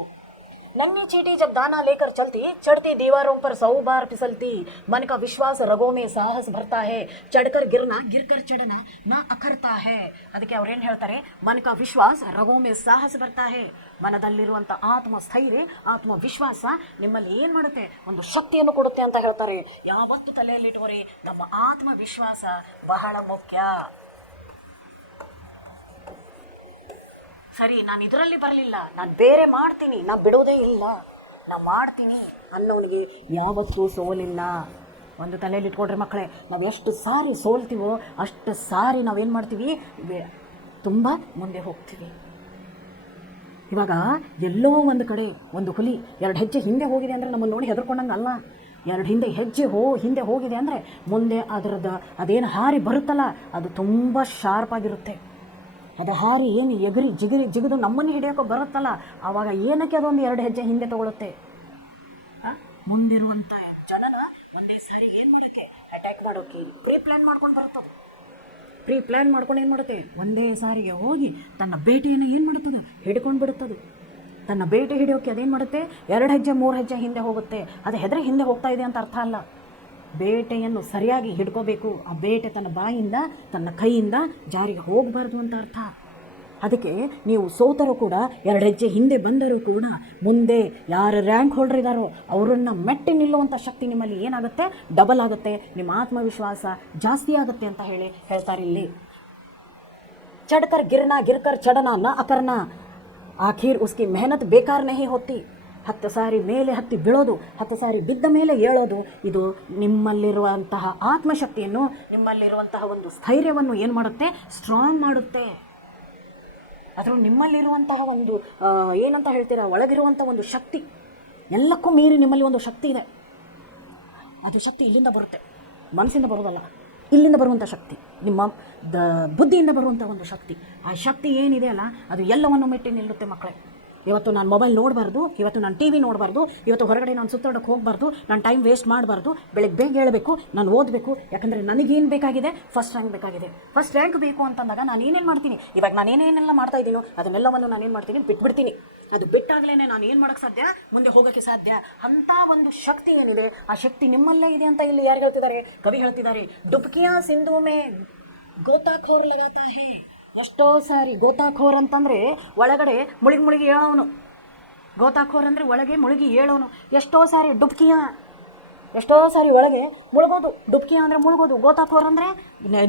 नन्ही चीटी जब दाना लेकर चलती, चढ़ती दीवारों पर 100 बार फिसलती. मन का विश्वास रगों में साहस भरता है, चढ़कर गिरना गिरकर चढ़ना ना अखरता है. ಅದಕ್ಕೆ ಅವ್ರು ಏನು ಹೇಳ್ತಾರೆ, ಮನ್ ಕಾ ವಿಶ್ವಾಸ ರಗೋ ಮೇ ಸಾಹಸ ಬರ್ತಾ ಹೇ. ಮನದಲ್ಲಿರುವಂಥ ಆತ್ಮಸ್ಥೈರ್ಯ, ಆತ್ಮವಿಶ್ವಾಸ ನಿಮ್ಮಲ್ಲಿ ಏನು ಮಾಡುತ್ತೆ, ಒಂದು ಶಕ್ತಿಯನ್ನು ಕೊಡುತ್ತೆ ಅಂತ ಹೇಳ್ತಾರೆ. ಯಾವತ್ತು ತಲೆಯಲ್ಲಿಟ್ಟುವರೆ ನಮ್ಮ ಆತ್ಮವಿಶ್ವಾಸ ಬಹಳ ಮುಖ್ಯ. ಸರಿ, ನಾನು ಇದರಲ್ಲಿ ಬರಲಿಲ್ಲ, ನಾನು ಬೇರೆ ಮಾಡ್ತೀನಿ, ನಾನು ಬಿಡೋದೇ ಇಲ್ಲ, ನಾನು ಮಾಡ್ತೀನಿ ಅನ್ನೋನಿಗೆ ಯಾವತ್ತೂ ಸೋಲಿಲ್ಲ. ಒಂದು ತಲೆಯಲ್ಲಿ ಇಟ್ಕೊಡ್ರಿ ಮಕ್ಕಳೇ, ನಾವು ಎಷ್ಟು ಸಾರಿ ಸೋಲ್ತೀವೋ ಅಷ್ಟು ಸಾರಿ ನಾವೇನು ಮಾಡ್ತೀವಿ, ತುಂಬ ಮುಂದೆ ಹೋಗ್ತೀವಿ. ಇವಾಗ ಎಲ್ಲೋ ಒಂದು ಕಡೆ ಒಂದು ಹುಲಿ 2 ಹೆಜ್ಜೆ ಹಿಂದೆ ಹೋಗಿದೆ ಅಂದರೆ ನಮ್ಮನ್ನು ನೋಡಿ ಹೆದರ್ಕೊಂಡಂಗೆ ಅಲ್ಲ. 2 ಹೆಜ್ಜೆ ಹಿಂದೆ ಹೋಗಿದೆ ಅಂದರೆ ಮುಂದೆ ಅದೇನು ಹಾರಿ ಬರುತ್ತಲ್ಲ, ಅದು ತುಂಬ ಶಾರ್ಪ್ ಆಗಿರುತ್ತೆ. ಅದು ಹಾರಿ ಏನು ಜಿಗಿದು ನಮ್ಮನ್ನು ಹಿಡಿಯೋಕೆ ಬರುತ್ತಲ್ಲ, ಆವಾಗ ಏನಕ್ಕೆ ಅದೊಂದು 2 ಹೆಜ್ಜೆ ಹಿಂದೆ ತಗೊಳುತ್ತೆ. ಮುಂದಿರುವಂಥ ಜನನ ಒಂದೇ ಸಾರಿ ಏನು ಮಾಡೋಕ್ಕೆ ಅಟ್ಯಾಕ್ ಮಾಡೋಕ್ಕೆ ಪ್ರೀ ಪ್ಲ್ಯಾನ್ ಮಾಡ್ಕೊಂಡು ಬರುತ್ತದು. ಪ್ರೀ ಪ್ಲ್ಯಾನ್ ಮಾಡ್ಕೊಂಡು ಏನು ಮಾಡುತ್ತೆ, ಒಂದೇ ಸಾರಿಗೆ ಹೋಗಿ ತನ್ನ ಬೇಟೆಯನ್ನು ಏನು ಮಾಡುತ್ತದೆ, ಹಿಡ್ಕೊಂಡು ಬಿಡುತ್ತದೆ. ತನ್ನ ಬೇಟೆ ಹಿಡಿಯೋಕ್ಕೆ ಅದೇನು ಮಾಡುತ್ತೆ, 2 ಹೆಜ್ಜೆ 3 ಹೆಜ್ಜೆ ಹಿಂದೆ ಹೋಗುತ್ತೆ. ಅದು ಹೆದರಿ ಹಿಂದೆ ಹೋಗ್ತಾ ಇದೆ ಅಂತ ಅರ್ಥ ಅಲ್ಲ. ಬೇಟೆಯನ್ನು ಸರಿಯಾಗಿ ಹಿಡ್ಕೋಬೇಕು. ಆ ಬೇಟೆ ತನ್ನ ಬಾಯಿಂದ ತನ್ನ ಕೈಯಿಂದ ಜಾರಿಗೆ ಹೋಗಬಾರ್ದು ಅಂತ ಅರ್ಥ. ಅದಕ್ಕೆ ನೀವು ಸೋತರೂ ಕೂಡ 2 ಹೆಜ್ಜೆ ಹಿಂದೆ ಬಂದರೂ ಕೂಡ ಮುಂದೆ ಯಾರು ರ್ಯಾಂಕ್ ಹೋಲ್ಡರ್ ಇದ್ದಾರೋ ಅವರನ್ನು ಮೆಟ್ಟಿ ನಿಲ್ಲುವಂಥ ಶಕ್ತಿ ನಿಮ್ಮಲ್ಲಿ ಏನಾಗುತ್ತೆ, ಡಬಲ್ ಆಗುತ್ತೆ. ನಿಮ್ಮ ಆತ್ಮವಿಶ್ವಾಸ ಜಾಸ್ತಿ ಆಗುತ್ತೆ ಅಂತ ಹೇಳ್ತಾರೆ ಇಲ್ಲಿ. ಚಡ್ಕರ್ ಗಿರ್ನಾ ಗಿರ್ಕರ್ ಚಡನಾ ನ ಅಕರ್ನ ಆಖಿರ್ ಉಸ್ಕಿ ಮೆಹನತ್ ಬೇಕಾರ ನಹಿ ಹೋತಿ. 10 ಸಾರಿ ಮೇಲೆ ಹತ್ತಿ ಬೀಳೋದು, 10 ಸಾರಿ ಬಿದ್ದ ಮೇಲೆ ಏಳೋದು, ಇದು ನಿಮ್ಮಲ್ಲಿರುವಂತಹ ಆತ್ಮಶಕ್ತಿಯನ್ನು, ನಿಮ್ಮಲ್ಲಿರುವಂತಹ ಒಂದು ಸ್ಥೈರ್ಯವನ್ನು ಏನು ಮಾಡುತ್ತೆ, ಸ್ಟ್ರಾಂಗ್ ಮಾಡುತ್ತೆ. ಅದರ ನಿಮ್ಮಲ್ಲಿರುವಂತಹ ಒಂದು ಏನಂತ ಹೇಳ್ತೀರಾ, ಒಳಗಿರುವಂಥ ಒಂದು ಶಕ್ತಿ, ಎಲ್ಲಕ್ಕೂ ಮೀರಿ ನಿಮ್ಮಲ್ಲಿ ಒಂದು ಶಕ್ತಿ ಇದೆ. ಅದು ಶಕ್ತಿ ಇಲ್ಲಿಂದ ಬರುತ್ತೆ, ಮನಸ್ಸಿಂದ ಬರೋದಲ್ಲ, ಇಲ್ಲಿಂದ ಬರುವಂಥ ಶಕ್ತಿ, ನಿಮ್ಮ ಬುದ್ಧಿಯಿಂದ ಬರುವಂಥ ಒಂದು ಶಕ್ತಿ. ಆ ಶಕ್ತಿ ಏನಿದೆ ಅಲ್ಲ, ಅದು ಎಲ್ಲವನ್ನು ಮೆಟ್ಟಿ ನಿಲ್ಲುತ್ತೆ ಮಕ್ಕಳೇ. ಇವತ್ತು ನಾನು ಮೊಬೈಲ್ ನೋಡಬಾರ್ದು, ಇವತ್ತು ನಾನು TV ನೋಡಬಾರ್ದು, ಇವತ್ತು ಹೊರಗಡೆ ನಾನು ಸುತ್ತಾಡೋಕ್ಕೆ ಹೋಗಬಾರ್ದು, ನಾನು ಟೈಮ್ ವೇಸ್ಟ್ ಮಾಡಬಾರ್ದು, ಬೆಳಗ್ಗೆ ಬೇಗ ಹೇಳಬೇಕು, ನಾನು ಓದಬೇಕು. ಯಾಕಂದರೆ ನನಗೇನು ಬೇಕಾಗಿದೆ, ಫಸ್ಟ್ ರ್ಯಾಂಕ್ ಬೇಕಾಗಿದೆ. ಫಸ್ಟ್ ರ್ಯಾಂಕ್ ಬೇಕು ಅಂತಂದಾಗ ನಾನು ಏನೇನು ಮಾಡ್ತೀನಿ, ಇವಾಗ ನಾನು ಏನೇನೆಲ್ಲ ಮಾಡ್ತಾ ಇದ್ದೀನೋ ಅದನ್ನೆಲ್ಲವನ್ನು ನಾನೇನು ಮಾಡ್ತೀನಿ, ಬಿಟ್ಬಿಡ್ತೀನಿ. ಅದು ಬಿಟ್ಟಾಗಲೇ ನಾನು ಏನು ಮಾಡೋಕ್ಕೆ ಸಾಧ್ಯ, ಮುಂದೆ ಹೋಗೋಕ್ಕೆ ಸಾಧ್ಯ. ಅಂಥ ಒಂದು ಶಕ್ತಿ ಏನಿದೆ, ಆ ಶಕ್ತಿ ನಿಮ್ಮಲ್ಲೇ ಇದೆ ಅಂತ ಇಲ್ಲಿ ಯಾರು ಹೇಳ್ತಿದ್ದಾರೆ, ಕವಿ ಹೇಳ್ತಿದ್ದಾರೆ. ಡುಬ್ಕಿಯಾ ಸಿಂಧು ಮೇ ಗೋತಾಖೋರ್ ಲಗಾತಾ ಹೇ. ಎಷ್ಟೋ ಸಾರಿ ಗೋತಾಖೋರ್ ಅಂತಂದರೆ ಒಳಗಡೆ ಮುಳುಗಿ ಹೇಳೋನು. ಗೋತಾಖೋರ್ ಅಂದರೆ ಒಳಗೆ ಮುಳುಗಿ ಹೇಳೋನು. ಎಷ್ಟೋ ಸಾರಿ ಡುಬ್ಕಿಯಾ, ಎಷ್ಟೋ ಸಾರಿ ಒಳಗೆ ಮುಳುಗೋದು. ಡುಬ್ಕಿಯಾ ಅಂದರೆ ಮುಳುಗೋದು, ಗೋತಾಖೋರ್ ಅಂದರೆ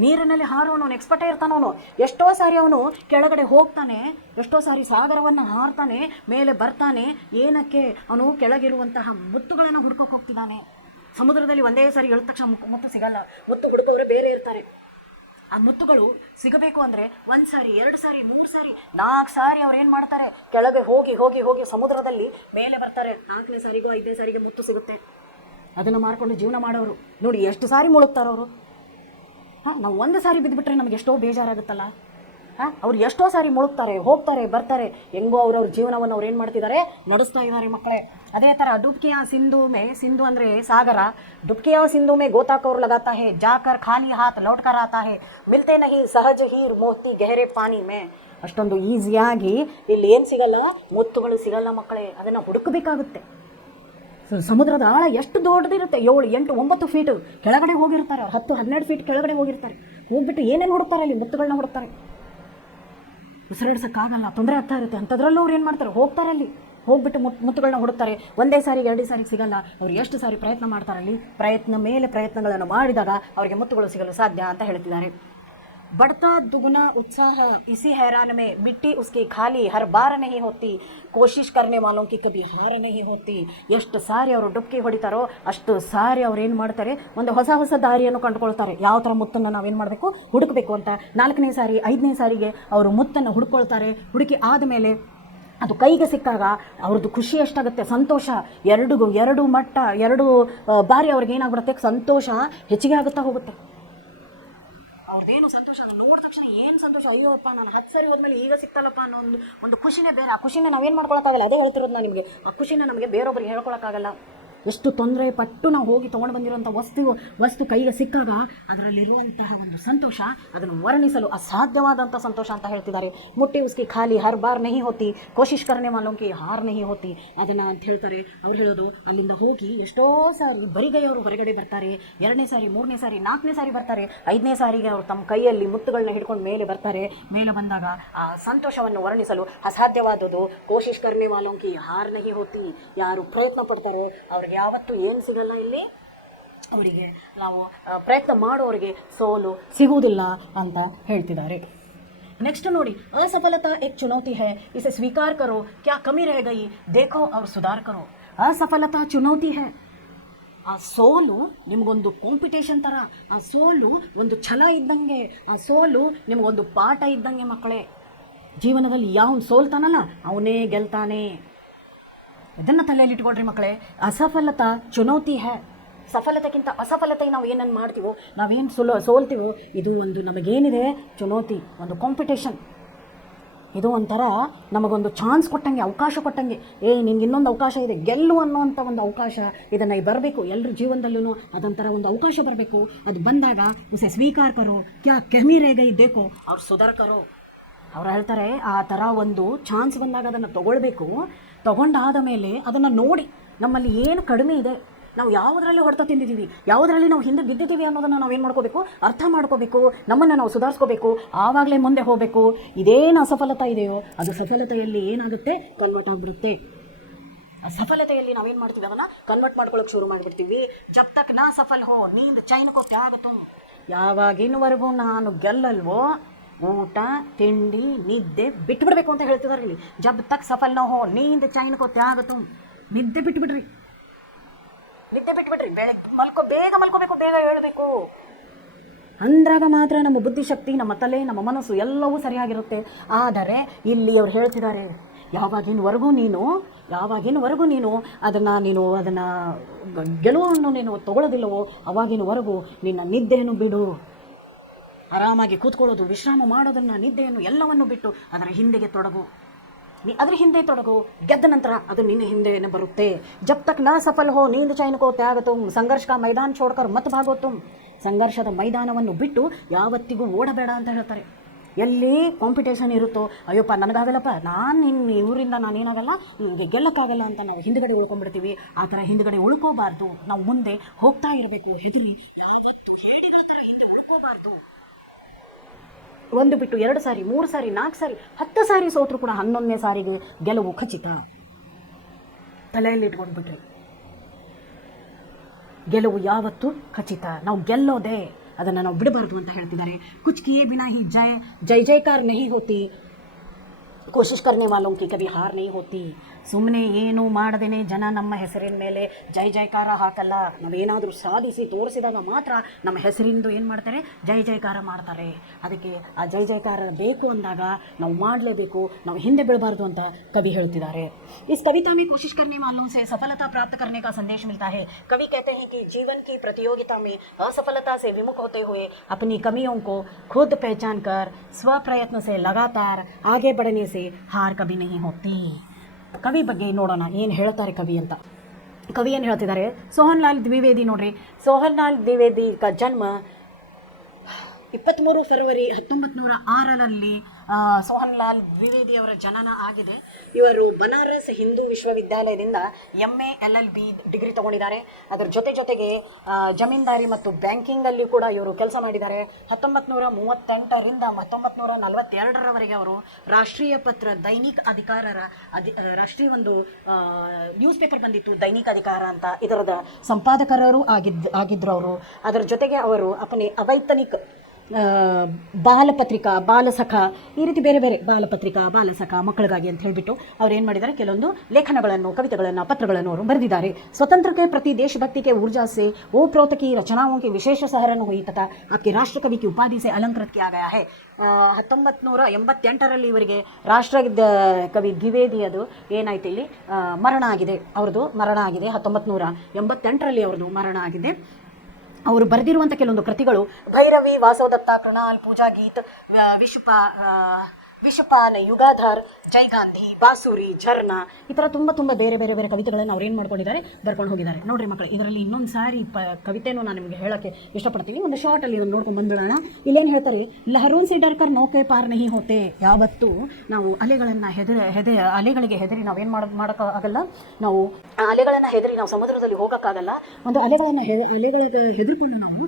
ನೀರಿನಲ್ಲಿ ಹಾರೋನು, ಎಕ್ಸ್ಪರ್ಟೇ ಇರ್ತಾನವನು. ಎಷ್ಟೋ ಸಾರಿ ಅವನು ಕೆಳಗಡೆ ಹೋಗ್ತಾನೆ, ಎಷ್ಟೋ ಸಾರಿ ಸಾಗರವನ್ನು ಹಾರ್ತಾನೆ, ಮೇಲೆ ಬರ್ತಾನೆ. ಏನಕ್ಕೆ, ಅವನು ಕೆಳಗಿರುವಂತಹ ಮುತ್ತುಗಳನ್ನು ಹುಡ್ಕೋಕೆ ಹೋಗ್ತಿದ್ದಾನೆ. ಸಮುದ್ರದಲ್ಲಿ ಒಂದೇ ಸಾರಿ ಇಳಿದ ತಕ್ಷಣ ಮುತ್ತು ಸಿಗಲ್ಲ, ಮುತ್ತು ಹುಡುಕೋರೆ ಬೇರೆ ಇರ್ತಾರೆ. ಆ ಮುತ್ತುಗಳು ಸಿಗಬೇಕು ಅಂದರೆ 1 ಸಾರಿ 2 ಸಾರಿ 3 ಸಾರಿ 4 ಸಾರಿ ಅವ್ರು ಏನು ಮಾಡ್ತಾರೆ, ಕೆಳಗೆ ಹೋಗಿ ಹೋಗಿ ಹೋಗಿ ಸಮುದ್ರದಲ್ಲಿ ಮೇಲೆ ಬರ್ತಾರೆ. 4ನೇ ಸಾರಿಗೋ 5ನೇ ಸಾರಿಗೆ ಮುತ್ತು ಸಿಗುತ್ತೆ. ಅದನ್ನು ಮಾರ್ಕೊಂಡು ಜೀವನ ಮಾಡೋರು ನೋಡಿ ಎಷ್ಟು ಸಾರಿ ಮುಳುಗ್ತಾರವರು. ನಾವು 1 ಸಾರಿ ಬಿದ್ದುಬಿಟ್ರೆ ನಮಗೆ ಎಷ್ಟೋ ಬೇಜಾರಾಗುತ್ತಲ್ಲ. ಅವ್ರು ಎಷ್ಟೋ ಸಾರಿ ಮುಳುಗ್ತಾರೆ, ಹೋಗ್ತಾರೆ, ಬರ್ತಾರೆ. ಹೆಂಗೋ ಅವ್ರವ್ರ ಜೀವನವನ್ನು ಅವ್ರು ಏನು ಮಾಡ್ತಿದ್ದಾರೆ, ನಡೆಸ್ತಾ ಇದ್ದಾರೆ ಮಕ್ಕಳೇ. ಅದೇ ಥರ ಡುಬ್ಕಿಯಾ ಸಿಂಧು ಮೇ, ಸಿಂಧು ಅಂದರೆ ಸಾಗರ. ಡುಬ್ಕಿಯಾ ಸಿಂಧು ಮೇ ಗೋತಾಖೋರ್ ಲಗಾತಾ ಹೇ, ಜಾಕರ್ ಖಾಲಿ ಹಾತ್ ಲೌಟ್ ಕರ್ ಆತಾ ಹೇ, ಮಿಲ್ತೆ ನಹಿ ಸಹಜ ಹೀರ್ ಮೋತಿ ಗೆಹರೆ ಪಾನಿ ಮೇ. ಅಷ್ಟೊಂದು ಈಸಿಯಾಗಿ ಇಲ್ಲಿ ಏನು ಸಿಗಲ್ಲ, ಮುತ್ತುಗಳು ಸಿಗಲ್ಲ ಮಕ್ಕಳೇ. ಅದನ್ನು ಹುಡುಕಬೇಕಾಗುತ್ತೆ. ಸಮುದ್ರದ ಆಳ ಎಷ್ಟು ದೊಡ್ಡದಿರುತ್ತೆ, 7, 8, 9 ಫೀಟ್ ಕೆಳಗಡೆ ಹೋಗಿರ್ತಾರೆ. 10, 12 ಫೀಟ್ ಕೆಳಗಡೆ ಹೋಗಿರ್ತಾರೆ. ಹೋಗ್ಬಿಟ್ಟು ಏನೇನು ಹುಡುಕ್ತಾರೆ, ಅಲ್ಲಿ ಮುತ್ತುಗಳನ್ನ ಹುಡುಕ್ತಾರೆ. ಉಸಿರಾಡ್ಸೋಕ್ಕಾಗಲ್ಲ, ತೊಂದರೆ ಆಗ್ತಾ ಇರುತ್ತೆ. ಅಂಥದ್ರಲ್ಲೂ ಅವ್ರು ಏನು ಮಾಡ್ತಾರೆ, ಹೋಗ್ತಾರೆ, ಅಲ್ಲಿ ಹೋಗ್ಬಿಟ್ಟು ಮುತ್ತುಗಳನ್ನ ಹುಡುಕ್ತಾರೆ. 1 ಸಾರಿಗೆ 2 ಸಾರಿಗೆ ಸಿಗಲ್ಲ. ಅವ್ರು ಎಷ್ಟು ಸಾರಿ ಪ್ರಯತ್ನ ಮಾಡ್ತಾರಲ್ಲಿ, ಪ್ರಯತ್ನ ಮೇಲೆ ಪ್ರಯತ್ನಗಳನ್ನು ಮಾಡಿದಾಗ ಅವರಿಗೆ ಮುತ್ತುಗಳು ಸಿಗಲು ಸಾಧ್ಯ ಅಂತ ಹೇಳ್ತಿದ್ದಾರೆ. बढ़ता दुगना उत्साह इसी हैरान में मिट्टी उसकी खाली हर बार नहीं होती, कोशिश करने वालों की कभी हार नहीं होती. ಎಷ್ಟು ಸಾರಿ ಅವರು ಡುಬ್ಕಿ ಹೊಡಿತಾರೋ ಅಷ್ಟು ಸಾರಿ ಅವ್ರು ಏನು ಮಾಡ್ತಾರೆ, ಒಂದು ಹೊಸ ಹೊಸ ದಾರಿಯನ್ನು ಕಂಡುಕೊಳ್ತಾರೆ. ಯಾವ ಥರ ಮುತ್ತನ್ನು ನಾವೇನು ಮಾಡಬೇಕು, ಹುಡುಕಬೇಕು ಅಂತ. 4ನೇ ಸಾರಿ 5ನೇ ಸಾರಿಗೆ ಅವರು ಮುತ್ತನ್ನು ಹುಡುಕೊಳ್ತಾರೆ. ಹುಡುಕಿ ಆದಮೇಲೆ ಅದು ಕೈಗೆ ಸಿಕ್ಕಾಗ ಅವ್ರದ್ದು ಖುಷಿ ಎಷ್ಟಾಗುತ್ತೆ, ಸಂತೋಷ. 2 ಮಟ್ಟ 2 ಬಾರಿ ಅವ್ರಿಗೆ ಏನಾಗ್ಬಿಡುತ್ತೆ, ಸಂತೋಷ ಹೆಚ್ಚಿಗೆ ಆಗುತ್ತಾ ಹೋಗುತ್ತೆ. ಅವ್ರದ್ದೇನು ಸಂತೋಷ ನೋಡಿದ ತಕ್ಷಣ ಏನು ಸಂತೋಷ, ಅಯ್ಯೋಪ್ಪ ನಾನು 10 ಸಾರಿ ಹೋದ್ಮೇಲೆ ಈಗ ಸಿಕ್ತಲ್ಲಪ್ಪ ಅನ್ನೋ ಒಂದು ಖುಷಿನೇ ಬೇರೆ. ಆ ಖುಷಿನ ನಾವೇನು ಮಾಡ್ಕೊಳಕ್ಕಾಗಲ್ಲ. ಅದೇ ಹೇಳ್ತಿರೋದು ನಾನು ನಿಮಗೆ, ಆ ಖುಷಿನ ನಮಗೆ ಬೇರೊಬ್ಬರಿಗೆ ಹೇಳ್ಕೊಳಕ್ಕಾಗಲ್ಲ. ಎಷ್ಟು ತೊಂದರೆ ಪಟ್ಟು ನಾವು ಹೋಗಿ ತೊಗೊಂಡು ಬಂದಿರುವಂಥ ವಸ್ತು ಕೈಗೆ ಸಿಕ್ಕಾಗ ಅದರಲ್ಲಿರುವಂತಹ ಒಂದು ಸಂತೋಷ, ಅದನ್ನು ವರ್ಣಿಸಲು ಅಸಾಧ್ಯವಾದಂಥ ಸಂತೋಷ ಅಂತ ಹೇಳ್ತಿದ್ದಾರೆ. ಮುಟ್ಟಿ ಉಸ್ಕಿ ಖಾಲಿ ಹರ್ ಬಾರ್ ನಹಿ ಹೋತಿ, ಕೋಶಿಶ್ ಕರ್ನೆ ವಾಲೋಂಕಿ ಹಾರ್ ನಹಿ ಹೋತಿ. ಅದನ್ನು ಅಂತ ಹೇಳ್ತಾರೆ. ಅವ್ರು ಹೇಳೋದು, ಅಲ್ಲಿಂದ ಹೋಗಿ ಎಷ್ಟೋ ಸಾರಿ ಬರಿಗೈಯವರು ಹೊರಗಡೆ ಬರ್ತಾರೆ. 2ನೇ ಸಾರಿ 3ನೇ ಸಾರಿ 4ನೇ ಸಾರಿ ಬರ್ತಾರೆ. 5ನೇ ಸಾರಿಗೆ ಅವರು ತಮ್ಮ ಕೈಯಲ್ಲಿ ಮುತ್ತುಗಳನ್ನ ಹಿಡ್ಕೊಂಡು ಮೇಲೆ ಬರ್ತಾರೆ. ಮೇಲೆ ಬಂದಾಗ ಆ ಸಂತೋಷವನ್ನು ವರ್ಣಿಸಲು ಅಸಾಧ್ಯವಾದದ್ದು. ಕೋಶಿಶ್ ಕರ್ನೆ ವಾಲೋಂಕಿ ಹಾರ್ ನಹಿ ಹೋತಿ. ಯಾರು ಪ್ರಯತ್ನ ಪಡ್ತಾರೋ ಅವ್ರಿಗೆ ಯಾವತ್ತೂ ಏನು ಸಿಗಲ್ಲ. ಇಲ್ಲಿ ಅವರಿಗೆ ನಾವು ಪ್ರಯತ್ನ ಮಾಡೋರಿಗೆ ಸೋಲು ಸಿಗುವುದಿಲ್ಲ ಅಂತ ಹೇಳ್ತಿದ್ದಾರೆ. ನೆಕ್ಸ್ಟ್ ನೋಡಿ, असफलता एक चुनौती है, इसे स्वीकार करो, क्या कमी रह गई देखो और सुधार करो. असफलता चुनौती है. ಆ ಸೋಲು ನಿಮಗೊಂದು ಕಾಂಪಿಟೇಷನ್ ಥರ, ಆ ಸೋಲು ಒಂದು ಛಲ ಇದ್ದಂಗೆ, ಆ ಸೋಲು ನಿಮಗೊಂದು ಪಾಠ ಇದ್ದಂಗೆ ಮಕ್ಕಳೇ. ಜೀವನದಲ್ಲಿ ಯಾವನು ಸೋಲ್ತಾನಲ್ಲ ಅವನೇ ಗೆಲ್ತಾನೆ. ಇದನ್ನು ತಲೆಯಲ್ಲಿ ಇಟ್ಕೊಳ್ರಿ ಮಕ್ಕಳೇ. ಅಸಫಲತಾ ಚುನೌತಿ ಹೇ. ಸಫಲತೆಗಿಂತ ಅಸಫಲತೆಗೆ ನಾವು ಏನನ್ನು ಮಾಡ್ತೀವೋ, ನಾವೇನು ಸೋಲ್ತೀವೋ, ಇದು ಒಂದು ನಮಗೇನಿದೆ ಚುನೌತಿ, ಒಂದು ಕಾಂಪಿಟೇಷನ್. ಇದು ಒಂಥರ ನಮಗೊಂದು ಚಾನ್ಸ್ ಕೊಟ್ಟಂಗೆ, ಅವಕಾಶ ಕೊಟ್ಟಂಗೆ. ನಿನ್ಗೆ ಇನ್ನೊಂದು ಅವಕಾಶ ಇದೆ, ಗೆಲ್ಲು ಅನ್ನೋವಂಥ ಒಂದು ಅವಕಾಶ ಇದನ್ನು ಬರಬೇಕು. ಎಲ್ಲರ ಜೀವನದಲ್ಲೂ ಅದೊಂಥರ ಒಂದು ಅವಕಾಶ ಬರಬೇಕು. ಅದು ಬಂದಾಗ ಉಸೆ ಸ್ವೀಕಾರ ಕರೋ, ಕ್ಯಾ ಕಮಿ ರೇ ಗೈ ದೇಖೋ ಅವ್ರು ಸುಧಾರ್ ಕರೋ. ಅವ್ರು ಹೇಳ್ತಾರೆ ಆ ಥರ ಒಂದು ಚಾನ್ಸ್ ಬಂದಾಗ ಅದನ್ನು ತೊಗೊಳ್ಬೇಕು. ತೊಗೊಂಡಾದ ಮೇಲೆ ಅದನ್ನು ನೋಡಿ ನಮ್ಮಲ್ಲಿ ಏನು ಕಡಿಮೆ ಇದೆ, ನಾವು ಯಾವುದರಲ್ಲಿ ಹೊಡೆತ ತಿಂದಿದ್ದೀವಿ, ಯಾವುದರಲ್ಲಿ ನಾವು ಹಿಂದೆ ಬಿದ್ದಿದ್ದೀವಿ ಅನ್ನೋದನ್ನು ನಾವೇನು ಮಾಡ್ಕೋಬೇಕು, ಅರ್ಥ ಮಾಡ್ಕೋಬೇಕು, ನಮ್ಮನ್ನು ನಾವು ಸುಧಾರಿಸ್ಕೋಬೇಕು. ಆವಾಗಲೇ ಮುಂದೆ ಹೋಗಬೇಕು. ಇದೇನು ಅಸಫಲತೆ ಇದೆಯೋ ಅದು ಸಫಲತೆಯಲ್ಲಿ ಏನಾಗುತ್ತೆ, ಕನ್ವರ್ಟ್ ಆಗಿಬಿಡುತ್ತೆ. ಆ ಸಫಲತೆಯಲ್ಲಿ ನಾವೇನು ಮಾಡ್ತೀವಿ, ಅದನ್ನು ಕನ್ವರ್ಟ್ ಮಾಡ್ಕೊಳ್ಳೋಕೆ ಶುರು ಮಾಡಿಬಿಡ್ತೀವಿ. ಜಬ್ ತಕ್ ನಾ ಸಫಲ್ ಹೋ ನೀಂದ್ ಚೈನ್ಕೋ ತ್ಯಾಗ ತುಮ್. ಯಾವಾಗಿನವರೆಗೂ ನಾನು ಗೆಲ್ಲಲ್ವೋ ಊಟ ತಿಂಡಿ ನಿದ್ದೆ ಬಿಟ್ಟುಬಿಡ್ಬೇಕು ಅಂತ ಹೇಳ್ತಿದ್ದಾರೆ ಇಲ್ಲಿ. ಜಬ್ ತಕ್ ಸಫಲ್ ನೋ ಹೋ ನೀಂದ್ ಚೈನ್ಕೋ ತ್ಯಾಗ ತುಮ್. ನಿದ್ದೆ ಬಿಟ್ಟುಬಿಡ್ರಿ, ನಿದ್ದೆ ಬಿಟ್ಬಿಡ್ರಿ. ಬೆಳಗ್ಗೆ ಬೇಗ ಮಲ್ಕೋಬೇಕು, ಬೇಗ ಹೇಳಬೇಕು. ಅಂದಾಗ ಮಾತ್ರ ನಮ್ಮ ಬುದ್ಧಿಶಕ್ತಿ, ನಮ್ಮ ತಲೆ, ನಮ್ಮ ಮನಸ್ಸು ಎಲ್ಲವೂ ಸರಿಯಾಗಿರುತ್ತೆ. ಆದರೆ ಇಲ್ಲಿ ಅವ್ರು ಹೇಳ್ತಿದ್ದಾರೆ, ಯಾವಾಗಿನವರೆಗೂ ನೀನು ಅದನ್ನು ಗೆಲುವನ್ನು ನೀನು ತಗೊಳ್ಳೋದಿಲ್ಲವೋ ಅವಾಗಿನವರೆಗೂ ನಿನ್ನ ನಿದ್ದೆಯನ್ನು ಬಿಡು. ಆರಾಮಾಗಿ ಕೂತ್ಕೊಳ್ಳೋದು, ವಿಶ್ರಾಮ ಮಾಡೋದನ್ನು, ನಿದ್ದೆಯನ್ನು ಎಲ್ಲವನ್ನು ಬಿಟ್ಟು ಅದರ ಹಿಂದೆಗೆ ತೊಡಗು. ಅದ್ರ ಹಿಂದೆ ತೊಡಗು. ಗೆದ್ದ ನಂತರ ಅದು ನಿನ್ನ ಹಿಂದೆನೇ ಬರುತ್ತೆ. ಜಬ್ ತಕ್ ನಾ ಸಫಲ್ ಹೋ ನೀಂದ್ ಚೈನ್ಕೋ ತ್ಯಾಗ ತುಮ್. ಸಂಘರ್ಷ ಕಾ ಮೈದಾನ छोड़कर ಮತ್ ಭಾಗೋ ತುಮ್. ಸಂಘರ್ಷದ ಮೈದಾನವನ್ನು ಬಿಟ್ಟು ಯಾವತ್ತಿಗೂ ಓಡಬೇಡ ಅಂತ ಹೇಳ್ತಾರೆ. ಎಲ್ಲಿ ಕಾಂಪಿಟೇಷನ್ ಇರುತ್ತೋ, ಅಯ್ಯಪ್ಪ ನನಗಾಗಲ್ಲಪ್ಪ, ಇವರಿಂದ ನಾನೇನಾಗಲ್ಲ, ಗೆಲ್ಲಕ್ಕಾಗಲ್ಲ ಅಂತ ನಾವು ಹಿಂದ್ಗಡೆ ಉಳ್ಕೊಂಡ್ಬಿಡ್ತೀವಿ. ಆ ಥರ ಹಿಂದ್ಗಡೆ ಉಳ್ಕೋಬಾರ್ದು. ನಾವು ಮುಂದೆ ಹೋಗ್ತಾ ಇರಬೇಕು. ಹೆದರಿ ಯಾವತ್ತು ಹೇಡಿಗಳ ಥರ ಹಿಂದೆ ಉಳ್ಕೋಬಾರ್ದು. 1 ಬಿಟ್ಟು 2 ಸಾರಿ 3 ಸಾರಿ 4 ಸಾರಿ 10 ಸಾರಿ ಸೋತ್ರು ಕೂಡ 11ನೇ ಸಾರಿಗೆ ಗೆಲುವು ಖಚಿತ. ತಲೆಯಲ್ಲಿ ಇಟ್ಕೊಂಡ್ಬಿಟ್ರಿ, ಗೆಲುವು ಯಾವತ್ತು ಖಚಿತ. ನಾವು ಗೆಲ್ಲೋದೆ, ಅದನ್ನು ನಾವು ಬಿಡಬಾರ್ದು ಅಂತ ಹೇಳ್ತಿದ್ದಾರೆ. ಕುಚ್ ಕಿಯೇ ಬಿನಾ ಹಿ ಜೈ ಜೈಕಾರ ನಹಿ ಹೋತಿ, ಕೋಶಿಶ್ ಕರ್ನೆ ವಾಲೋಂ ಕಿ ಕಭಿ ಹಾರ್ ನಹಿ ಹೋತಿ. ಸುಮ್ಮನೆ ಏನು ಮಾಡದೇನೆ ಜನ ನಮ್ಮ ಹೆಸರಿನ ಮೇಲೆ ಜೈ ಜೈಕಾರ ಹಾಕಲ್ಲ. ನಾವೇನಾದರೂ ಸಾಧಿಸಿ ತೋರಿಸಿದಾಗ ಮಾತ್ರ ನಮ್ಮ ಹೆಸರಿಂದು ಏನು ಮಾಡ್ತಾರೆ, ಜೈ ಜೈಕಾರ ಮಾಡ್ತಾರೆ. ಅದಕ್ಕೆ ಆ ಜೈ ಜೈಕಾರ ಬೇಕು ಅಂದಾಗ ನಾವು ಮಾಡಲೇಬೇಕು, ನಾವು ಹಿಂದೆ ಬೀಳಬಾರ್ದು ಅಂತ ಕವಿ ಹೇಳ್ತಿದ್ದಾರೆ. इस कविता में कोशिश करने वालों से सफलता प्राप्त करने का संदेश मिलता है. कवि कहते हैं कि जीवन की प्रतियोगिता में असफलता से विमुख होते हुए अपनी कमियों को खुद पहचान कर स्व प्रयत्न से लगातार आगे बढ़ने से हार कभी नहीं होती. ಕವಿ ಬಗ್ಗೆ ನೋಡೋಣ ಏನು ಹೇಳ್ತಾರೆ ಕವಿ ಅಂತ. ಕವಿ ಏನು ಹೇಳ್ತಿದ್ದಾರೆ, ಸೋಹನ್ ಲಾಲ್ ದ್ವಿವೇದಿ ನೋಡ್ರಿ. ಸೋಹನ್ ಲಾಲ್ ದ್ವಿವೇದಿ ಜನ್ಮ 23 ಫೆಬ್ರವರಿ 1906ರಲ್ಲಿ ಸೋಹನ್ ಲಾಲ್ ದ್ವಿವೇದಿಯವರ ಜನನ ಆಗಿದೆ. ಇವರು ಬನಾರಸ್ ಹಿಂದೂ ವಿಶ್ವವಿದ್ಯಾಲಯದಿಂದ MA LLB ಡಿಗ್ರಿ ತಗೊಂಡಿದ್ದಾರೆ. ಅದರ ಜೊತೆಗೆ ಜಮೀನ್ದಾರಿ ಮತ್ತು ಬ್ಯಾಂಕಿಂಗಲ್ಲಿ ಕೂಡ ಇವರು ಕೆಲಸ ಮಾಡಿದ್ದಾರೆ. 1938ರಿಂದ 1942ರವರೆಗೆ ಅವರು ರಾಷ್ಟ್ರೀಯ ಪತ್ರ ದೈನಿಕ್ ಅಧಿಕಾರರ ರಾಷ್ಟ್ರೀಯ ಒಂದು ನ್ಯೂಸ್ ಪೇಪರ್ ಬಂದಿತ್ತು, ದೈನಿಕ್ ಅಧಿಕಾರ ಅಂತ, ಇದರದ ಸಂಪಾದಕರು ಆಗಿದ್ರು ಅವರು. ಅದರ ಜೊತೆಗೆ ಅವರು ಅವೈತನಿಕ್ ಬಾಲಪತ್ರಿಕಾ, ಬಾಲಸಖ, ಈ ರೀತಿ ಬೇರೆ ಬೇರೆ ಬಾಲಪತ್ರಿಕಾ, ಬಾಲಸಖ, ಮಕ್ಕಳಿಗಾಗಿ ಅಂತ ಹೇಳಿಬಿಟ್ಟು ಅವ್ರು ಏನು ಮಾಡಿದ್ದಾರೆ, ಕೆಲವೊಂದು ಲೇಖನಗಳನ್ನು, ಕವಿತೆಗಳನ್ನು, ಪತ್ರಗಳನ್ನು ಅವರು ಬರೆದಿದ್ದಾರೆ. स्वतंत्र के प्रति देशभक्ति के ऊर्जा से ओतप्रोत की रचनाओं की विशेष सहरण हुई तथा आपके राष्ट्र कवि की उपाधि से अलंकृत किया गया है. 1988ರಲ್ಲಿ ಇವರಿಗೆ ರಾಷ್ಟ್ರ ಕವಿ ದ್ವಿವೇದಿ ಅದು ಏನಾಯ್ತು ಇಲ್ಲಿ ಮರಣ ಆಗಿದೆ. ಅವ್ರದ್ದು ಮರಣ ಆಗಿದೆ. 1988ರಲ್ಲಿ ಅವ್ರದ್ದು ಮರಣ ಆಗಿದೆ. ಅವರು ಬರೆದಿರುವಂಥ ಕೆಲವೊಂದು ಕೃತಿಗಳು ಭೈರವಿ, ವಾಸವದತ್ತ, ಕೃಣಾಲ್, ಪೂಜಾ ಗೀತ್, ವಿಷಪಾನ, ಯುಗಾಧಾರ್, ಜೈ ಗಾಂಧಿ, ಬಾಸುರಿ, ಝರ್ನಾ, ಈ ಥರ ತುಂಬ ಬೇರೆ ಕವಿತೆಗಳನ್ನು ಅವ್ರು ಏನು ಮಾಡ್ಕೊಂಡಿದ್ದಾರೆ, ಬರ್ಕೊಂಡು ಹೋಗಿದ್ದಾರೆ. ನೋಡ್ರಿ ಮಕ್ಕಳು, ಇದರಲ್ಲಿ ಇನ್ನೊಂದು ಸಾರಿ ಕವಿತೆನೂ ನಾನು ನಿಮಗೆ ಹೇಳೋಕ್ಕೆ ಇಷ್ಟಪಡ್ತೀನಿ. ಒಂದು ಶಾರ್ಟಲ್ಲಿ ಒಂದು ನೋಡ್ಕೊಂಡು ಬಂದ್ಬಿಡೋಣ. ಇಲ್ಲೇನು ಹೇಳ್ತಾರೆ, ಲಹರೋನ್ ಸೆ ಡರ್ಕರ್ ನೌಕೆ ಪಾರ್ ನಹಿ ಹೋತೆ. ಯಾವತ್ತೂ ನಾವು ಅಲೆಗಳನ್ನು ಅಲೆಗಳಿಗೆ ಹೆದರಿ ನಾವೇನು ಮಾಡೋಕ್ಕಾಗಲ್ಲ. ನಾವು ಅಲೆಗಳನ್ನು ಹೆದರಿ ನಾವು ಸಮುದ್ರದಲ್ಲಿ ಹೋಗೋಕ್ಕಾಗಲ್ಲ. ಒಂದು ಅಲೆಗಳಿಗೆ ಹೆದರ್ಕೊಂಡು ನಾವು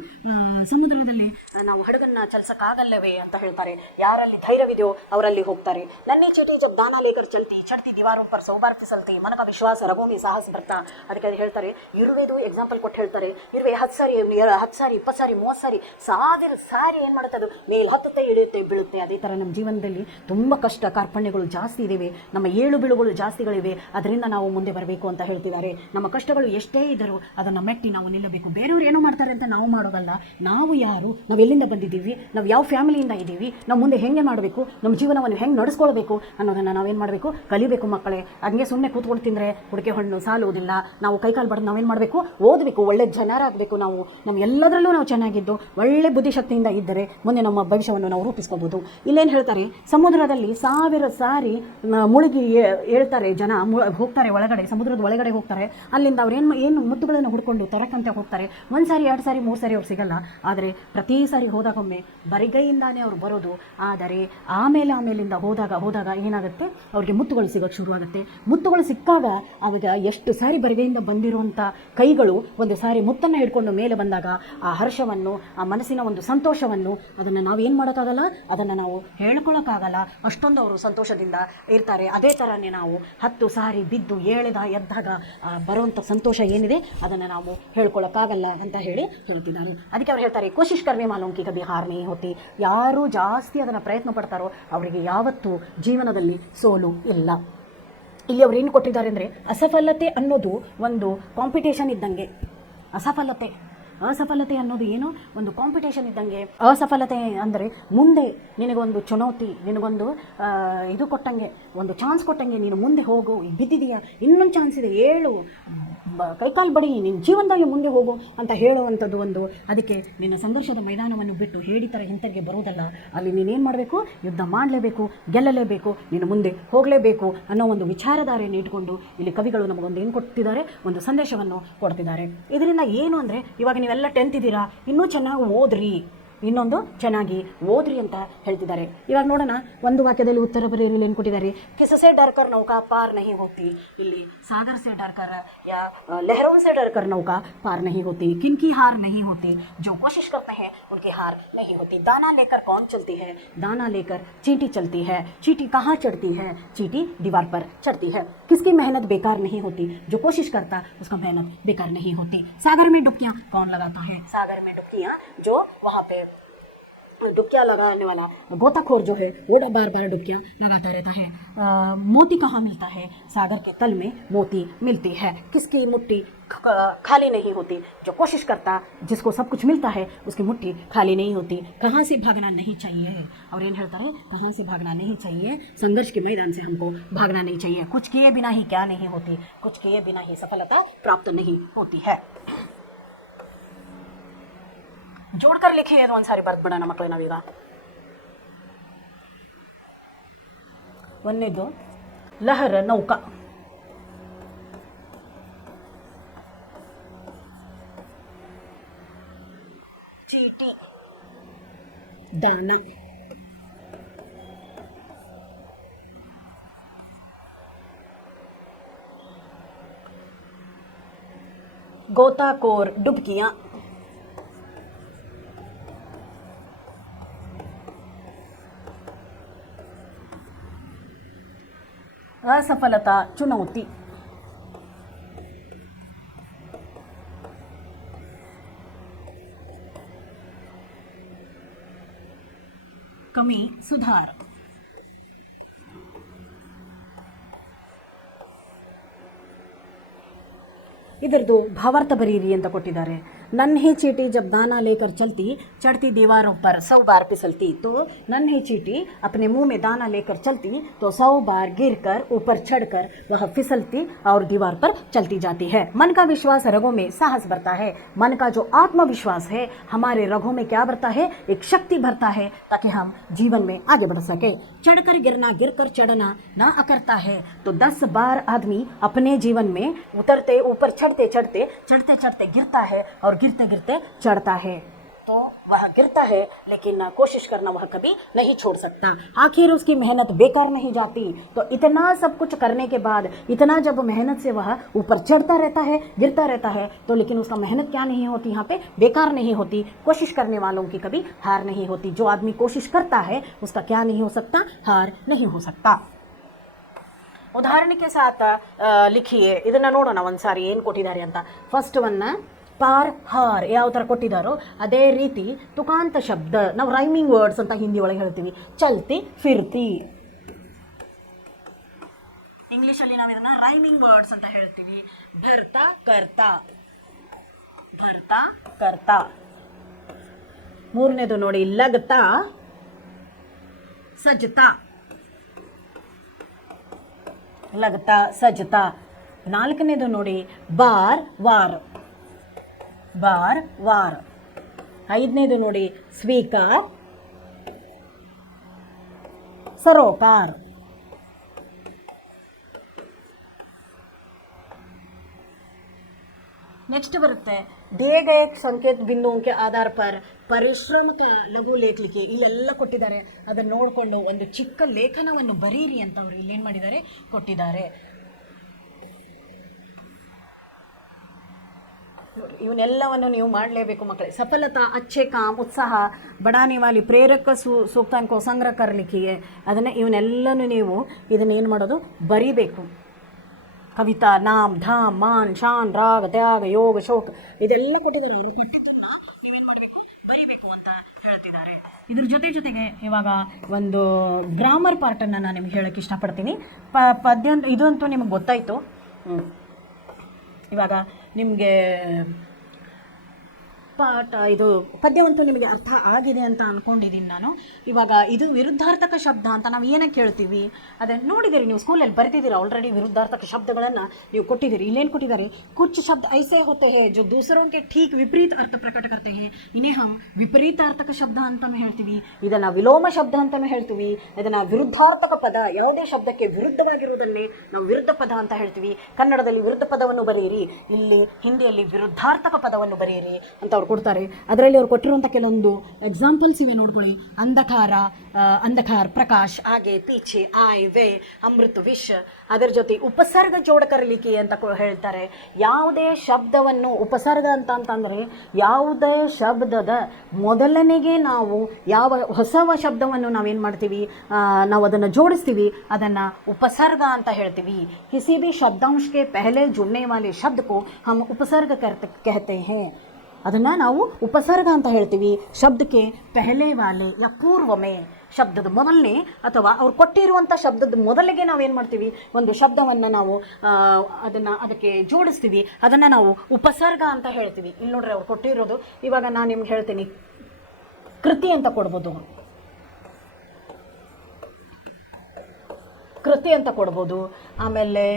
ಸಮುದ್ರದಲ್ಲಿ ನಾವು ಹಡಗನ್ನು ಚಲಿಸೋಕ್ಕಾಗಲ್ಲವೇ ಅಂತ ಹೇಳ್ತಾರೆ. ಯಾರಲ್ಲಿ ಧೈರ್ಯವಿದೆಯೋ ಅವರಲ್ಲಿ ಹೋಗ್ತಾರೆ. ನನ್ನಿ ಚಟಿ ಜಬ್ ದಾನಾ ಲೇಕರ್ ಚಡ್ತಿ ದಿವಾರೋं पर 100 बार फिसलती मन का विश्वास रगों में साहस भरता. ಅದಕ್ಕೆ ಹೇಳ್ತಾರೆ, ಇರುವೆದು ಎಕ್ಸಾಂಪಲ್ ಕೊಟ್ಟು ಹೇಳ್ತಾರೆ. ಇರುವೆ 10 ಸಾರಿ 20 ಸಾರಿ 30 ಸಾರಿ 1000 ಸಾರಿ ಏನು ಮಾಡುತ್ತೆ, ಅದು ಮೇಲೆ ಹತ್ತುತ್ತೆ, ಇಳಿಯುತ್ತೆ, ಬೀಳುತ್ತೆ. ಅದೇ ಥರ ನಮ್ಮ ಜೀವನದಲ್ಲಿ ತುಂಬ ಕಷ್ಟ ಕಾರ್ಪಣ್ಯಗಳು ಜಾಸ್ತಿ ಇದ್ದಾವೆ, ನಮ್ಮ ಏಳು ಬೀಳುಗಳು ಜಾಸ್ತಿಗಳಿವೆ. ಅದರಿಂದ ನಾವು ಮುಂದೆ ಬರಬೇಕು ಅಂತ ಹೇಳ್ತಿದ್ದಾರೆ. ನಮ್ಮ ಕಷ್ಟಗಳು ಎಷ್ಟೇ ಇದ್ದರೂ ಅದನ್ನು ಮೆಟ್ಟಿ ನಾವು ನಿಲ್ಲಬೇಕು. ಬೇರೆಯವರು ಏನೋ ಮಾಡ್ತಾರೆ ಅಂತ ನಾವು ಮಾಡೋದಲ್ಲ. ನಾವು ಯಾರು, ನಾವು ಎಲ್ಲಿಂದ ಬಂದಿದ್ದೀವಿ, ಇದ್ದೀವಿ, ನಾವು ಯಾವ ಫ್ಯಾಮಿಲಿಯಿಂದ ಇದ್ದೀವಿ, ನಾವು ಮುಂದೆ ಹೆಂಗೆ ಮಾಡಬೇಕು, ನಮ್ಮ ಜೀವನವನ್ನು ಹೆಂಗೆ ನಡೆಸ್ಕೊಳ್ಬೇಕು ಅನ್ನೋದನ್ನು ನಾವೇನು ಮಾಡಬೇಕು, ಕಲಿಬೇಕು ಮಕ್ಕಳೇ. ಹಂಗೆ ಸುಮ್ಮನೆ ಕೂತ್ಕೊಂಡು ತಿಂದರೆ ಹುಡುಕೆ ಹಣ್ಣು ಸಾಲುವುದಿಲ್ಲ. ನಾವು ಕೈಕಾಲು ಬಡ್ದು ನಾವೇನು ಮಾಡಬೇಕು, ಓದಬೇಕು, ಒಳ್ಳೆ ಜನರಾಗಬೇಕು. ನಾವು ನಮ್ಮ ಎಲ್ಲದರಲ್ಲೂ ನಾವು ಚೆನ್ನಾಗಿದ್ದು ಒಳ್ಳೆ ಬುದ್ಧಿಶಕ್ತಿಯಿಂದ ಇದ್ದರೆ ಮುಂದೆ ನಮ್ಮ ಭವಿಷ್ಯವನ್ನು ನಾವು ರೂಪಿಸ್ಕೋಬೋದು. ಇಲ್ಲೇನು ಹೇಳ್ತಾರೆ, ಸಮುದ್ರದಲ್ಲಿ 1000 ಸಾರಿ ಮುಳುಗಿ ಹೇಳ್ತಾರೆ ಜನ, ಹೋಗ್ತಾರೆ ಒಳಗಡೆ, ಸಮುದ್ರದ ಒಳಗಡೆ ಹೋಗ್ತಾರೆ. ಅಲ್ಲಿಂದ ಅವ್ರು ಏನು ಮುತ್ತುಗಳನ್ನು ಹುಡ್ಕೊಂಡು ತರಕಂತೆ ಹೋಗ್ತಾರೆ. 1 ಸಾರಿ 2 ಸಾರಿ 3 ಸಾರಿ ಅವ್ರು ಸಿಗಲ್ಲ. ಆದರೆ ಪ್ರತಿ ಸಾರಿ ಹೋದಾಗೊಮ್ಮೆ ಬರಿಗೈಯಿಂದಾನೇ ಅವ್ರು ಬರೋದು. ಆದರೆ ಆಮೇಲಿಂದ ಹೋದಾಗ ಏನಾಗುತ್ತೆ, ಅವ್ರಿಗೆ ಮುತ್ತುಗಳು ಸಿಗೋಕ್ಕೆ ಶುರುವಾಗುತ್ತೆ. ಮುತ್ತುಗಳು ಸಿಕ್ಕಾಗ ಆವಾಗ ಎಷ್ಟು ಸಾರಿ ಬರಿಗೈಯಿಂದ ಬಂದಿರುವಂಥ ಕೈಗಳು ಒಂದು ಸಾರಿ ಮುತ್ತನ್ನು ಹಿಡ್ಕೊಂಡು ಮೇಲೆ ಬಂದಾಗ ಆ ಹರ್ಷವನ್ನು, ಆ ಮನಸ್ಸಿನ ಒಂದು ಸಂತೋಷವನ್ನು ಅದನ್ನು ನಾವು ಏನು ಮಾಡೋಕ್ಕಾಗಲ್ಲ, ಅದನ್ನು ನಾವು ಹೇಳ್ಕೊಳ್ಳೋಕ್ಕಾಗಲ್ಲ. ಅಷ್ಟೊಂದು ಅವರು ಸಂತೋಷದಿಂದ ಇರ್ತಾರೆ. ಅದೇ ಥರನೇ ನಾವು 10 ಸಾರಿ ಬಿದ್ದು ಎದ್ದಾಗ ಬರುವಂಥ ಸಂತೋಷ ಏನಿದೆ ಅದನ್ನು ನಾವು ಹೇಳ್ಕೊಳ್ಳೋಕ್ಕಾಗಲ್ಲ ಅಂತ ಹೇಳ್ತಿದ್ದಾರೆ. ಅದಕ್ಕೆ ಅವ್ರು ಹೇಳ್ತಾರೆ, ಕೋಶಿಶ್ ಕರ್ವೆ ಮಾಲೂಮ್ ಕಿ ಕಭಿ ಹಾರ್ ನಹೀ ಹೋತಿ. ಯಾರು ಜಾಸ್ತಿ ಅದನ್ನು ಪ್ರಯತ್ನ ಪಡ್ತಾರೋ ಅವರಿಗೆ ಯಾವತ್ತೂ ಜೀವನದಲ್ಲಿ ಸೋಲು ಇಲ್ಲ. ಇಲ್ಲಿ ಅವ್ರು ಏನು ಕೊಟ್ಟಿದ್ದಾರೆ ಅಂದರೆ, ಅಸಫಲತೆ ಅನ್ನೋದು ಒಂದು ಕಾಂಪಿಟೇಷನ್ ಇದ್ದಂಗೆ. ಅಸಫಲತೆ ಅನ್ನೋದು ಏನು, ಒಂದು ಕಾಂಪಿಟೇಷನ್ ಇದ್ದಂಗೆ. ಅಸಫಲತೆ ಅಂದರೆ ಮುಂದೆ ನಿನಗೊಂದು ಚುನೌತಿ, ನಿನಗೊಂದು ಇದು ಕೊಟ್ಟಂಗೆ, ಒಂದು ಚಾನ್ಸ್ ಕೊಟ್ಟಂಗೆ, ನೀನು ಮುಂದೆ ಹೋಗು, ಬಿದ್ದಿದೆಯಾ, ಇನ್ನೊಂದು ಚಾನ್ಸ್ ಇದೆ, ಏಳು, ಕೈಕಾಲು ಬಡಿ, ನಿನ್ನ ಜೀವನದಾಗಿ ಮುಂದೆ ಹೋಗು ಅಂತ ಹೇಳುವಂಥದ್ದು ಒಂದು. ಅದಕ್ಕೆ ನಿನ್ನ ಸಂಘರ್ಷದ ಮೈದಾನವನ್ನು ಬಿಟ್ಟು ಹೇಡಿ ಥರ ಹಿಂತಿರುಗಿ ಬರುವುದಲ್ಲ. ಅಲ್ಲಿ ನೀನೇನು ಮಾಡಬೇಕು, ಯುದ್ಧ ಮಾಡಲೇಬೇಕು, ಗೆಲ್ಲಲೇಬೇಕು, ನೀನು ಮುಂದೆ ಹೋಗಲೇಬೇಕು ಅನ್ನೋ ಒಂದು ವಿಚಾರಧಾರೆಯನ್ನು ಇಟ್ಕೊಂಡು ಇಲ್ಲಿ ಕವಿಗಳು ನಮಗೊಂದು ಏನು ಕೊಡ್ತಿದ್ದಾರೆ, ಒಂದು ಸಂದೇಶವನ್ನು ಕೊಡ್ತಿದ್ದಾರೆ. ಇದರಿಂದ ಏನು ಅಂದರೆ, ಇವಾಗ ನೀವೆಲ್ಲ 10th ಇದ್ದೀರಾ, ಇನ್ನೂ ಚೆನ್ನಾಗಿ ಓದ್ರಿ, ಇನ್ನೊಂದು ಚೆನ್ನಾಗಿ ಓದ್ರಿ ಅಂತ ಹೇಳ್ತಿದ್ದಾರೆ. ಇವಾಗ ನೋಡೋಣ, ಒಂದು ವಾಕ್ಯದಲ್ಲಿ ಉತ್ತರ ಬರೆಯಲು ಏನು ಕೊಟ್ಟಿದ್ದಾರೆ. ಕಿಸಸೆ ಡರ್ಕರ್ ನೌಕಾ ಪಾರ್ ನಹಿ ಹೋತಿ. ಇಲ್ಲಿ ಸಾಗರ್ ಸೆ ಡರ್ಕರ್ ಯಾ लहरों से डरकर नौका पार नहीं होती. किनकी हार नहीं होती, जो कोशिश करते हैं उनकी हार नहीं होती. दाना लेकर कौन चलती है, दाना लेकर चींटी चलती है. चींटी कहाँ चढ़ती है, चींटी दीवार पर चढ़ती है. किसकी मेहनत बेकार नहीं होती, जो कोशिश करता उसका मेहनत बेकार नहीं होती. सागर में डुबकियाँ कौन लगाता है, सागर में डुबकियाँ जो वहाँ पे डुबकियाँ लगाने वाला गोताखोर जो है वो बार बार डुबकियाँ लगाता रहता है. मोती कहाँ मिलता है, सागर के तल में मोती मिलती है. किसकी मुट्ठी खाली नहीं होती, जो कोशिश करता, जिसको सब कुछ मिलता है उसकी मुट्ठी खाली नहीं होती. कहाँ से भागना नहीं चाहिए, और ಏನು ಹೇಳ್ತಾರೆ, कहाँ से भागना नहीं चाहिए, संघर्ष के मैदान से हमको भागना नहीं चाहिए. कुछ किए बिना ही क्या नहीं होती, कुछ किए बिना ही सफलता प्राप्त नहीं होती है. जोड़कर लिखी है ಒಂದು ಸಾರಿ ಬರ್ದು ಬಿಡೋಣ ಮಕ್ಕಳೇ ನಾವೀಗ. ಒಂದನೇದು ಲಹರ ನೌಕಾ, ಚೀಟಿ ದಾನ, गोताखोर डुबकियाँ, असफलता चुनौती, कमी सुधार. ಇದರದು ಭಾವಾರ್ಥ ಬರೀರಿ ಅಂತ ಕೊಟ್ಟಿದ್ದಾರೆ. नन्ही चीटी जब दाना लेकर चलती, चढ़ती दीवारों पर 100 बार फिसलती. तो नन्ही चीटी अपने मुंह में दाना लेकर चलती तो 100 बार गिरकर ऊपर चढ़कर वह फिसलती और दीवार पर चलती जाती है. मन का विश्वास रगों में साहस भरता है. मन का जो आत्मविश्वास है हमारे रगों में क्या भरता है, एक शक्ति भरता है ताकि हम जीवन में आगे बढ़ सके. चढ़कर गिरना, गिरकर चढ़ना ना अकरता है. तो 10 बार आदमी अपने जीवन में उतरते, ऊपर चढ़ते चढ़ते गिरता है और गिरते गिरते चढ़ता है. तो वह गिरता है लेकिन कोशिश करना वह कभी नहीं छोड़ सकता. आखिर उसकी मेहनत बेकार नहीं जाती. तो इतना सब कुछ करने के बाद, इतना जब मेहनत से वह ऊपर चढ़ता रहता है, गिरता रहता है, तो लेकिन उसका मेहनत क्या नहीं होती, यहाँ पे बेकार नहीं होती. कोशिश करने वालों की कभी हार नहीं होती. जो आदमी कोशिश करता है उसका क्या नहीं हो सकता, हार नहीं हो सकता. ಉದಾಹರಣೆಗೆ ಸಾಥ ಲಿಖಿಯೇ. ಇದನ್ನು ನೋಡೋಣ ಒಂದು ಸಾರಿ ಏನು ಕೊಟ್ಟಿದ್ದಾರೆ ಅಂತ. ಫಸ್ಟ್ ಒನ್ನ ಪಾರ್ ಹಾರ್ ಯಾವ ಥರ ಕೊಟ್ಟಿದ್ದಾರೋ ಅದೇ ರೀತಿ ತುಕಾಂತ ಶಬ್ದ, ನಾವು ರೈಮಿಂಗ್ ವರ್ಡ್ಸ್ ಅಂತ ಹಿಂದಿ ಒಳಗೆ ಹೇಳ್ತೀವಿ. ಚಲ್ತಿ ಫಿರ್ತಿ, ಇಂಗ್ಲೀಷಲ್ಲಿ ನಾವು ಇದನ್ನು ರೈಮಿಂಗ್ ವರ್ಡ್ಸ್ ಅಂತ ಹೇಳ್ತೀವಿ. ಭರ್ತಾ ಕರ್ತಾ, ಭರ್ತಾ ಕರ್ತಾ. ಮೂರನೇದು ನೋಡಿ ಲಗ್ತಾ ಸಜ್ತಾ, ಲಗ್ತಾ ಸಜ್ತಾ. ನಾಲ್ಕನೇದು ನೋಡಿ ಬಾರ್ ವಾರ್, ಬಾರ್ ವಾರ್. ಐದನೇದು ನೋಡಿ ಸ್ವೀಕಾರ್ ಸರೋಕಾರ. नेक्स्ट बरुत्ते दिए गए संकेत बिंदुओं के आधार पर ಪರಿಶ್ರಮ ಲಘು ಲೇಖಲಿಕೆ ಇಲ್ಲೆಲ್ಲ ಕೊಟ್ಟಿದ್ದಾರೆ. ಅದನ್ನು ನೋಡಿಕೊಂಡು ಒಂದು ಚಿಕ್ಕ ಲೇಖನವನ್ನು ಬರೀರಿ ಅಂತ ಅವರು ಇಲ್ಲೇನು ಮಾಡಿದ್ದಾರೆ ಕೊಟ್ಟಿದ್ದಾರೆ. ಇವನ್ನೆಲ್ಲವನ್ನು ನೀವು ಮಾಡಲೇಬೇಕು ಮಕ್ಕಳೇ. ಸಫಲತಾ ಅಚ್ಚೆ ಕಾಮ್ ಉತ್ಸಾಹ ಬಡಾನೆ ವಾಲಿ ಪ್ರೇರಕ ಸೂಕ್ತಾಂಕೋ ಸಂಗ್ರಹ ಕರಲಿಕ್ಕೆ ಅದನ್ನು ಇವನ್ನೆಲ್ಲನೂ ನೀವು ಇದನ್ನೇನು ಮಾಡೋದು ಬರೀಬೇಕು. ಕವಿತಾ ನಾಮ್ ಧಾಮ್ ಮಾನ್ ಶಾನ್ ರಾಗ ತ್ಯಾಗ ಯೋಗ ಶೋಕ ಇದೆಲ್ಲ ಕೊಟ್ಟಿದ್ದಾರೆ. ಅವರು ಕೊಟ್ಟಿದ್ದನ್ನು ನೀವೇನು ಮಾಡಬೇಕು ಬರಿಬೇಕು ಅಂತ ಹೇಳ್ತಿದ್ದಾರೆ. ಇದ್ರ ಜೊತೆಗೆ ಇವಾಗ ಒಂದು ಗ್ರಾಮರ್ ಪಾರ್ಟನ್ನು ನಾನು ನಿಮ್ಗೆ ಹೇಳೋಕ್ಕೆ ಇಷ್ಟಪಡ್ತೀನಿ. ಪದ್ಯ ಇದಂತೂ ನಿಮಗೆ ಗೊತ್ತಾಯಿತು. ಇವಾಗ ನಿಮಗೆ ಪಾಠ ಇದು ಪದ್ಯವಂತೂ ನಿಮಗೆ ಅರ್ಥ ಆಗಿದೆ ಅಂತ ಅಂದ್ಕೊಂಡಿದ್ದೀನಿ ನಾನು. ಇವಾಗ ಇದು ವಿರುದ್ಧಾರ್ಥಕ ಶಬ್ದ ಅಂತ ನಾವು ಏನಕ್ಕೆ ಹೇಳ್ತೀವಿ ಅದನ್ನು ನೋಡಿದ್ದೀರಿ ನೀವು ಸ್ಕೂಲಲ್ಲಿ ಬರೆದಿದ್ದೀರಿ ಆಲ್ರೆಡಿ. ವಿರುದ್ಧಾರ್ಥಕ ಶಬ್ದಗಳನ್ನು ನೀವು ಕೊಟ್ಟಿದ್ದೀರಿ. ಇಲ್ಲೇನು ಕೊಟ್ಟಿದ್ದಾರೆ, ಕುछ शब्द ऐसे होते हैं जो दूसरों के ठीक विपरीत अर्थ प्रकट करते हैं, इन्हें हम ವಿಪರೀತಾರ್ಥಕ ಶಬ್ದ ಅಂತಲೂ ಹೇಳ್ತೀವಿ, ಇದನ್ನು ವಿಲೋಮ ಶಬ್ದ ಅಂತಲೂ ಹೇಳ್ತೀವಿ, ಇದನ್ನು ವಿರುದ್ಧಾರ್ಥಕ ಪದ ಯಾವುದೇ ಶಬ್ದಕ್ಕೆ ವಿರುದ್ಧವಾಗಿರುವುದನ್ನೇ ನಾವು ವಿರುದ್ಧ ಪದ ಅಂತ ಹೇಳ್ತೀವಿ. ಕನ್ನಡದಲ್ಲಿ ವಿರುದ್ಧ ಪದವನ್ನು ಬರೆಯಿರಿ, ಇಲ್ಲಿ ಹಿಂದಿಯಲ್ಲಿ ವಿರುದ್ಧಾರ್ಥಕ ಪದವನ್ನು ಬರೆಯಿರಿ ಅಂತ ಅವ್ರು ಕೊಡ್ತಾರೆ. ಅದರಲ್ಲಿ ಅವ್ರು ಕೊಟ್ಟಿರುವಂಥ ಕೆಲವೊಂದು ಎಕ್ಸಾಂಪಲ್ಸ್ ಇವೆ ನೋಡ್ಕೊಳ್ಳಿ. ಅಂಧಕಾರ, ಅಂಧಕಾರ ಪ್ರಕಾಶ್, ಆಗೆ ಪೀಛೆ, ಆಯ್ ವೇ, ಅಮೃತ ವಿಷ. ಅದರ ಜೊತೆ ಉಪಸರ್ಗ ಜೋಡಕರಲಿಕ್ಕೆ ಅಂತ ಹೇಳ್ತಾರೆ. ಯಾವುದೇ ಶಬ್ದವನ್ನು ಉಪಸರ್ಗ ಅಂತಂದರೆ ಯಾವುದೇ ಶಬ್ದದ ಮೊದಲನೆಗೆ ನಾವು ಯಾವ ಹೊಸ ಶಬ್ದವನ್ನು ನಾವೇನು ಮಾಡ್ತೀವಿ, ನಾವು ಅದನ್ನು ಜೋಡಿಸ್ತೀವಿ, ಅದನ್ನು ಉಪಸರ್ಗ ಅಂತ ಹೇಳ್ತೀವಿ. किसी भी शब्दांश के पहले जुड़ने वाले शब्द को हम उपसर्ग कहते हैं. ಅದನ್ನು ನಾವು ಉಪಸರ್ಗ ಅಂತ ಹೇಳ್ತೀವಿ. ಶಬ್ದಕ್ಕೆ ಪೆಹಲೆ ವಾಲೆ ಯಾ ಪೂರ್ವಮೇ, ಶಬ್ದದ ಮೊದಲನೇ ಅಥವಾ ಅವ್ರು ಕೊಟ್ಟಿರುವಂಥ ಶಬ್ದದ ಮೊದಲಿಗೆ ನಾವೇನು ಮಾಡ್ತೀವಿ, ಒಂದು ಶಬ್ದವನ್ನು ನಾವು ಅದಕ್ಕೆ ಜೋಡಿಸ್ತೀವಿ, ಅದನ್ನು ನಾವು ಉಪಸರ್ಗ ಅಂತ ಹೇಳ್ತೀವಿ. ಇಲ್ಲಿ ನೋಡ್ರಿ ಅವ್ರು ಕೊಟ್ಟಿರೋದು. ಇವಾಗ ನಾನು ನಿಮ್ಗೆ ಹೇಳ್ತೀನಿ, ಕೃತಿ ಅಂತ ಕೊಡ್ಬೋದು, ಕೃತಿ ಅಂತ ಕೊಡ್ಬೋದು. ಆಮೇಲೆ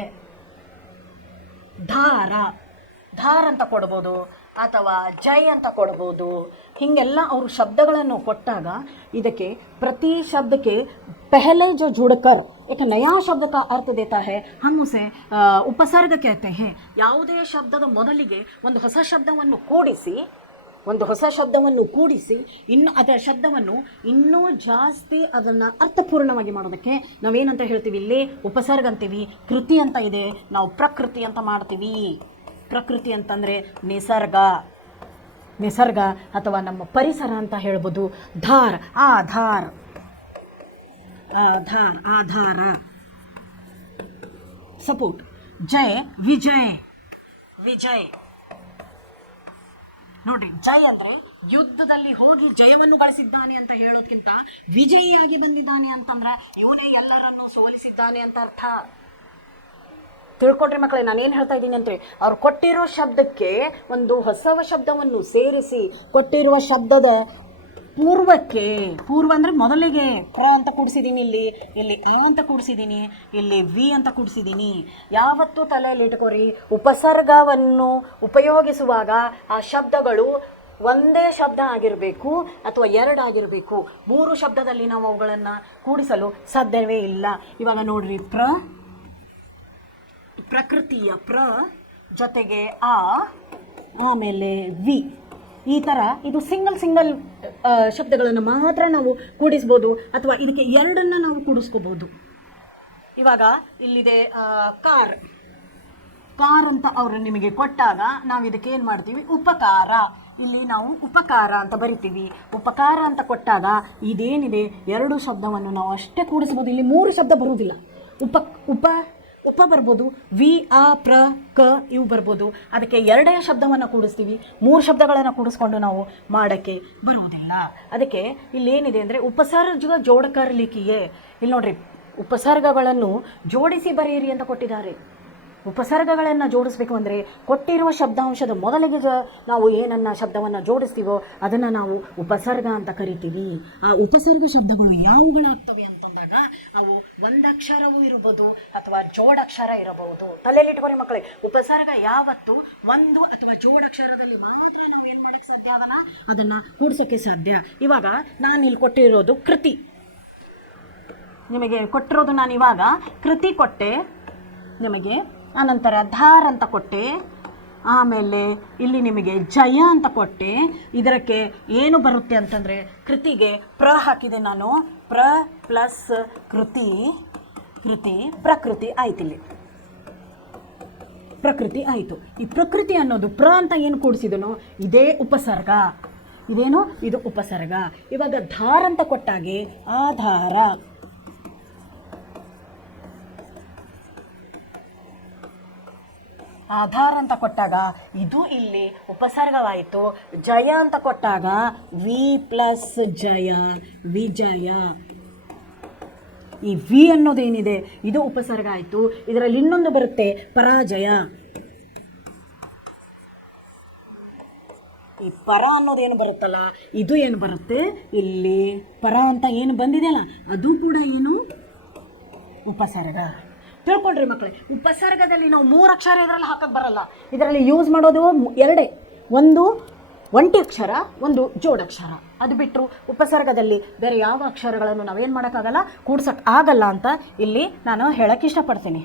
ಧಾರ, ಧಾರ್ ಅಂತ ಕೊಡ್ಬೋದು, ಅಥವಾ ಜೈ ಅಂತ ಕೊಡ್ಬೋದು. ಹೀಗೆಲ್ಲ ಅವರು ಶಬ್ದಗಳನ್ನು ಕೊಟ್ಟಾಗ ಇದಕ್ಕೆ ಪ್ರತಿ ಶಬ್ದಕ್ಕೆ पहले जो जुड़कर एक नया शब्द का अर्थ देता है, हम उसे उपसर्ग कहते हैं. ಯಾವುದೇ ಶಬ್ದದ ಮೊದಲಿಗೆ ಒಂದು ಹೊಸ ಶಬ್ದವನ್ನು ಕೂಡಿಸಿ ಇನ್ನು ಅದರ ಶಬ್ದವನ್ನು ಇನ್ನೂ ಜಾಸ್ತಿ ಅದನ್ನು ಅರ್ಥಪೂರ್ಣವಾಗಿ ಮಾಡೋದಕ್ಕೆ ನಾವೇನಂತ ಹೇಳ್ತೀವಿ, ಇಲ್ಲಿ ಉಪಸರ್ಗ ಅಂತೀವಿ. ಕೃತಿ ಅಂತ ಇದೆ, ನಾವು ಪ್ರಕೃತಿ ಅಂತ ಮಾಡ್ತೀವಿ. ಪ್ರಕೃತಿ ಅಂತಂದರೆ ನಿಸರ್ಗ ಅಥವಾ ನಮ್ಮ ಪರಿಸರ ಅಂತ ಹೇಳ್ಬೋದು. ಧಾರ್, ಆಧಾರ್, ಆಧಾರ, ಸಪೋರ್ಟ್. ಜಯ, ವಿಜಯ್, ನೋಡಿ ಜಯ ಅಂದರೆ ಯುದ್ಧದಲ್ಲಿ ಹೋಗಿ ಜಯವನ್ನು ಗಳಿಸಿದ್ದಾನೆ ಅಂತ ಹೇಳೋದಕ್ಕಿಂತ ವಿಜಯಿಯಾಗಿ ಬಂದಿದ್ದಾನೆ ಅಂತಂದ್ರೆ ಇವನೇ ಎಲ್ಲರನ್ನೂ ಸೋಲಿಸಿದ್ದಾನೆ ಅಂತ ಅರ್ಥ. ತಿಳ್ಕೊಡ್ರಿ ಮಕ್ಕಳೇ, ನಾನೇನು ಹೇಳ್ತಾ ಇದ್ದೀನಿ ಅಂದರೆ ಅವ್ರು ಕೊಟ್ಟಿರೋ ಶಬ್ದಕ್ಕೆ ಒಂದು ಹೊಸ ಶಬ್ದವನ್ನು ಸೇರಿಸಿ ಕೊಟ್ಟಿರುವ ಶಬ್ದದ ಪೂರ್ವಕ್ಕೆ, ಪೂರ್ವ ಅಂದರೆ ಮೊದಲಿಗೆ ಪ್ರ ಅಂತ ಕೂಡಿಸಿದ್ದೀನಿ, ಇಲ್ಲಿ ಎ ಅಂತ ಕೂಡಿಸಿದ್ದೀನಿ, ಇಲ್ಲಿ ವಿ ಅಂತ ಕೂಡಿಸಿದ್ದೀನಿ. ಯಾವತ್ತೂ ತಲೆಯಲ್ಲಿ ಇಟ್ಕೋರಿ, ಉಪಸರ್ಗವನ್ನು ಉಪಯೋಗಿಸುವಾಗ ಆ ಶಬ್ದಗಳು ಒಂದೇ ಶಬ್ದ ಆಗಿರಬೇಕು ಅಥವಾ ಎರಡಾಗಿರಬೇಕು. ಮೂರು ಶಬ್ದದಲ್ಲಿ ನಾವು ಅವುಗಳನ್ನು ಕೂಡಿಸಲು ಸಾಧ್ಯವೇ ಇಲ್ಲ. ಇವಾಗ ನೋಡ್ರಿ, ಪ್ರಕೃತಿಯ ಪ್ರ ಜೊತೆಗೆ ಆಮೇಲೆ ವಿ, ಈ ಥರ ಇದು ಸಿಂಗಲ್ ಶಬ್ದಗಳನ್ನು ಮಾತ್ರ ನಾವು ಕೂಡಿಸ್ಬೋದು, ಅಥವಾ ಇದಕ್ಕೆ ಎರಡನ್ನು ನಾವು ಕೂಡಿಸ್ಕೋಬೋದು. ಇವಾಗ ಇಲ್ಲಿದೆ ಕಾರ್ ಅಂತ ಅವರು ನಿಮಗೆ ಕೊಟ್ಟಾಗ ನಾವು ಇದಕ್ಕೆ ಏನು ಮಾಡ್ತೀವಿ, ಉಪಕಾರ. ಇಲ್ಲಿ ನಾವು ಉಪಕಾರ ಅಂತ ಬರಿತೀವಿ. ಉಪಕಾರ ಅಂತ ಕೊಟ್ಟಾಗ ಇದೇನಿದೆ ಎರಡು ಶಬ್ದವನ್ನು ನಾವು ಅಷ್ಟೇ ಕೂಡಿಸ್ಬೋದು. ಇಲ್ಲಿ ಮೂರು ಶಬ್ದ ಬರುವುದಿಲ್ಲ. ಉಪ ಬರ್ಬೋದು, ವಿ, ಆ, ಪ್ರ, ಕ ಇವು ಬರ್ಬೋದು. ಅದಕ್ಕೆ ಎರಡೇ ಶಬ್ದವನ್ನು ಕೂಡಿಸ್ತೀವಿ, ಮೂರು ಶಬ್ದಗಳನ್ನು ಕೂಡಿಸ್ಕೊಂಡು ನಾವು ಮಾಡೋಕ್ಕೆ ಬರುವುದಿಲ್ಲ. ಅದಕ್ಕೆ ಇಲ್ಲೇನಿದೆ ಅಂದರೆ ಉಪಸರ್ಗ ಜೋಡಕರಲಿಕೆಯೇ. ಇಲ್ಲಿ ನೋಡ್ರಿ, ಉಪಸರ್ಗಗಳನ್ನು ಜೋಡಿಸಿ ಬರೆಯಿರಿ ಅಂತ ಕೊಟ್ಟಿದ್ದಾರೆ. ಉಪಸರ್ಗಗಳನ್ನು ಜೋಡಿಸ್ಬೇಕು ಅಂದರೆ ಕೊಟ್ಟಿರುವ ಶಬ್ದಾಂಶದ ಮೊದಲಿಗೆ ನಾವು ಏನನ್ನ ಶಬ್ದವನ್ನು ಜೋಡಿಸ್ತೀವೋ ಅದನ್ನು ನಾವು ಉಪಸರ್ಗ ಅಂತ ಕರಿತೀವಿ. ಆ ಉಪಸರ್ಗ ಶಬ್ದಗಳು ಯಾವುಗಳಾಗ್ತವೆ ಅಂತಂದಾಗ ಅವು ಒಂದಕ್ಷರವೂ ಇರಬಹುದು ಅಥವಾ ಜೋಡಕ್ಷರ ಇರಬಹುದು. ತಲೆಯಲ್ಲಿಟ್ಕೊರಿ ಮಕ್ಕಳೇ, ಉಪಸರ್ಗ ಯಾವತ್ತು ಒಂದು ಅಥವಾ ಜೋಡಕ್ಷರದಲ್ಲಿ ಮಾತ್ರ ನಾವು ಏನು ಮಾಡೋಕ್ಕೆ ಸಾಧ್ಯ, ಅದನ್ನು ಕೂಡ್ಸೋಕ್ಕೆ ಸಾಧ್ಯ. ಇವಾಗ ನಾನು ಇಲ್ಲಿ ಕೊಟ್ಟಿರೋದು ಕೃತಿ, ನಿಮಗೆ ಕೊಟ್ಟಿರೋದು ನಾನು ಇವಾಗ ಕೃತಿ ಕೊಟ್ಟೆ ನಿಮಗೆ, ಆನಂತರ ಧಾರ್ ಅಂತ ಕೊಟ್ಟೆ, ಆಮೇಲೆ ಇಲ್ಲಿ ನಿಮಗೆ ಜಯ ಅಂತ ಕೊಟ್ಟೆ. ಇದಕ್ಕೆ ಏನು ಬರುತ್ತೆ ಅಂತಂದರೆ ಕೃತಿಗೆ ಪ್ರ ಹಾಕಿದೆ ನಾನು, ಪ್ರ ಪ್ಲಸ್ ಕೃತಿ, ಕೃತಿ ಪ್ರಕೃತಿ ಆಯ್ತು. ಇಲ್ಲಿ ಪ್ರಕೃತಿ ಆಯಿತು. ಈ ಪ್ರಕೃತಿ ಅನ್ನೋದು ಪ್ರ ಅಂತ ಏನು ಕೂಡಿಸಿದನೋ ಇದೇ ಉಪಸರ್ಗ. ಇದೇನು, ಇದು ಉಪಸರ್ಗ. ಇವಾಗ ಧಾರ್ ಅಂತ ಕೊಟ್ಟಾಗೆ ಆಧಾರ, ಆಧಾರ ಅಂತ ಕೊಟ್ಟಾಗ ಇದು ಇಲ್ಲಿ ಉಪಸರ್ಗವಾಯಿತು. ಜಯ ಅಂತ ಕೊಟ್ಟಾಗ ವಿ ಪ್ಲಸ್ ಜಯ, ವಿಜಯ. ಈ ವಿ ಅನ್ನೋದೇನಿದೆ ಇದು ಉಪಸರ್ಗ ಆಯಿತು. ಇದರಲ್ಲಿ ಇನ್ನೊಂದು ಬರುತ್ತೆ ಪರಾಜಯ. ಈ ಪರ ಅನ್ನೋದೇನು ಬರುತ್ತಲ್ಲ ಇದು ಏನು ಬರುತ್ತೆ, ಇಲ್ಲಿ ಪರ ಅಂತ ಏನು ಬಂದಿದೆಯಲ್ಲ ಅದು ಕೂಡ ಏನು ಉಪಸರ್ಗ. ತಿಳ್ಕೊಂಡ್ರಿ ಮಕ್ಕಳೇ, ಉಪಸರ್ಗದಲ್ಲಿ ನಾವು 3 ಅಕ್ಷರ ಇದರಲ್ಲಿ ಹಾಕಕ್ಕೆ ಬರಲ್ಲ. ಇದರಲ್ಲಿ ಯೂಸ್ ಮಾಡೋದು ಎರಡೇ, ಒಂದು ಒಂಟಿ ಅಕ್ಷರ, ಒಂದು ಜೋಡಕ್ಷರ. ಅದು ಬಿಟ್ಟರು ಉಪಸರ್ಗದಲ್ಲಿ ಬೇರೆ ಯಾವ ಅಕ್ಷರಗಳನ್ನು ನಾವೇನು ಮಾಡೋಕ್ಕಾಗಲ್ಲ, ಕೂಡ್ಸಕ್ಕೆ ಆಗಲ್ಲ ಅಂತ ಇಲ್ಲಿ ನಾನು ಹೇಳಕ್ಕೆ ಇಷ್ಟಪಡ್ತೀನಿ.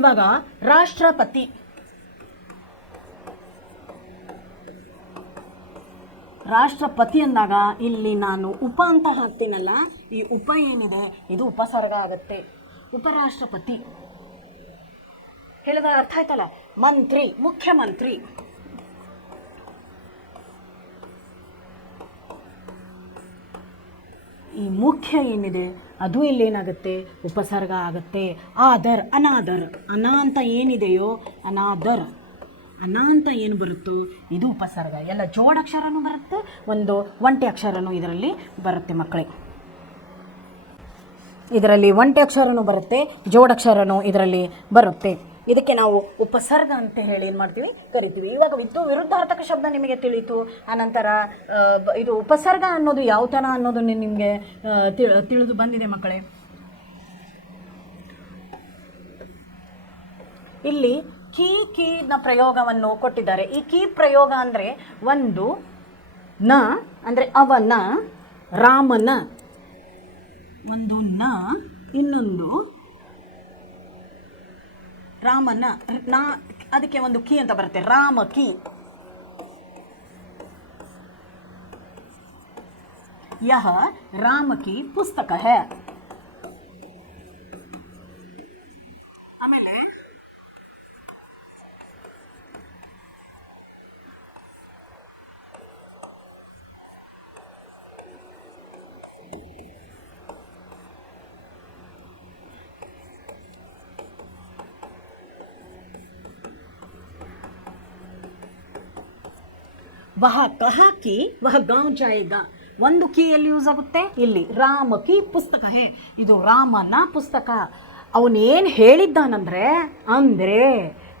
ಇವಾಗ ರಾಷ್ಟ್ರಪತಿ, ರಾಷ್ಟ್ರಪತಿ ಅಂದಾಗ ಇಲ್ಲಿ ನಾನು ಉಪ ಅಂತ ಹಾಕ್ತೀನಲ್ಲ, ಈ ಉಪ ಏನಿದೆ ಇದು ಉಪಸರ್ಗ ಆಗುತ್ತೆ. ಉಪರಾಷ್ಟ್ರಪತಿ ಹೇಳಿದಾಗ ಅರ್ಥ ಆಯ್ತಲ್ಲ. ಮಂತ್ರಿ, ಮುಖ್ಯಮಂತ್ರಿ. ಈ ಮುಖ್ಯ ಏನಿದೆ ಅದು ಇಲ್ಲೇನಾಗುತ್ತೆ, ಉಪಸರ್ಗ ಆಗುತ್ತೆ. ಆದರ್, ಅನಾದರ್, ಅನಾ ಅಂತ ಏನಿದೆಯೋ ಅನಾದರ್, ಅನಾ ಅಂತ ಏನು ಬರುತ್ತೋ ಇದು ಉಪಸರ್ಗ. ಎಲ್ಲ ಜೋಡಕ್ಷರನೂ ಬರುತ್ತೆ, ಒಂದು ಒಂಟಿ ಅಕ್ಷರನೂ ಇದರಲ್ಲಿ ಬರುತ್ತೆ ಮಕ್ಕಳೇ. ಇದರಲ್ಲಿ ಒಂಟಿ ಅಕ್ಷರನೂ ಬರುತ್ತೆ, ಜೋಡಕ್ಷರನೂ ಇದರಲ್ಲಿ ಬರುತ್ತೆ. ಇದಕ್ಕೆ ನಾವು ಉಪಸರ್ಗ ಅಂತ ಹೇಳಿ ಏನು ಮಾಡ್ತೀವಿ, ಕರಿತೀವಿ. ಇವಾಗ ವಿರುದ್ಧಾರ್ಥಕ ಶಬ್ದ ನಿಮಗೆ ತಿಳಿಯಿತು. ಆನಂತರ ಇದು ಉಪಸರ್ಗ ಅನ್ನೋದು ಯಾವ ಥರ ಅನ್ನೋದು ನಿಮಗೆ ತಿಳಿದು ಬಂದಿದೆ ಮಕ್ಕಳೇ. ಇಲ್ಲಿ ಕೀನ ಪ್ರಯೋಗವನ್ನು ಕೊಟ್ಟಿದ್ದಾರೆ. ಈ ಕೀ ಪ್ರಯೋಗ ಅಂದರೆ ಒಂದು ನ ಅಂದರೆ ಅವನ, ರಾಮನ, ಒಂದು ನ, ಇನ್ನೊಂದು ರಾಮನ, ನಾ ಅದಕ್ಕೆ ಒಂದು ಕೀ ಅಂತ ಬರುತ್ತೆ, ರಾಮ ಕೀ. ಯಹ ರಾಮ ಕೀ ಪುಸ್ತಕ ಹೈ. ಆಮೇಲೆ ವಹ ಕಹಾ ಕಿ ವಹ ಗಾಂವ್ ಜಾಯೇಗಾ. ಒಂದು ಕೀ ಎಲ್ಲಿ ಯೂಸ್ ಆಗುತ್ತೆ, ಇಲ್ಲಿ ರಾಮ ಕೀ ಪುಸ್ತಕ ಹೇ, ಇದು ರಾಮನ ಪುಸ್ತಕ. ಅವನೇನು ಹೇಳಿದ್ದಾನಂದ್ರೆ, ಅಂದರೆ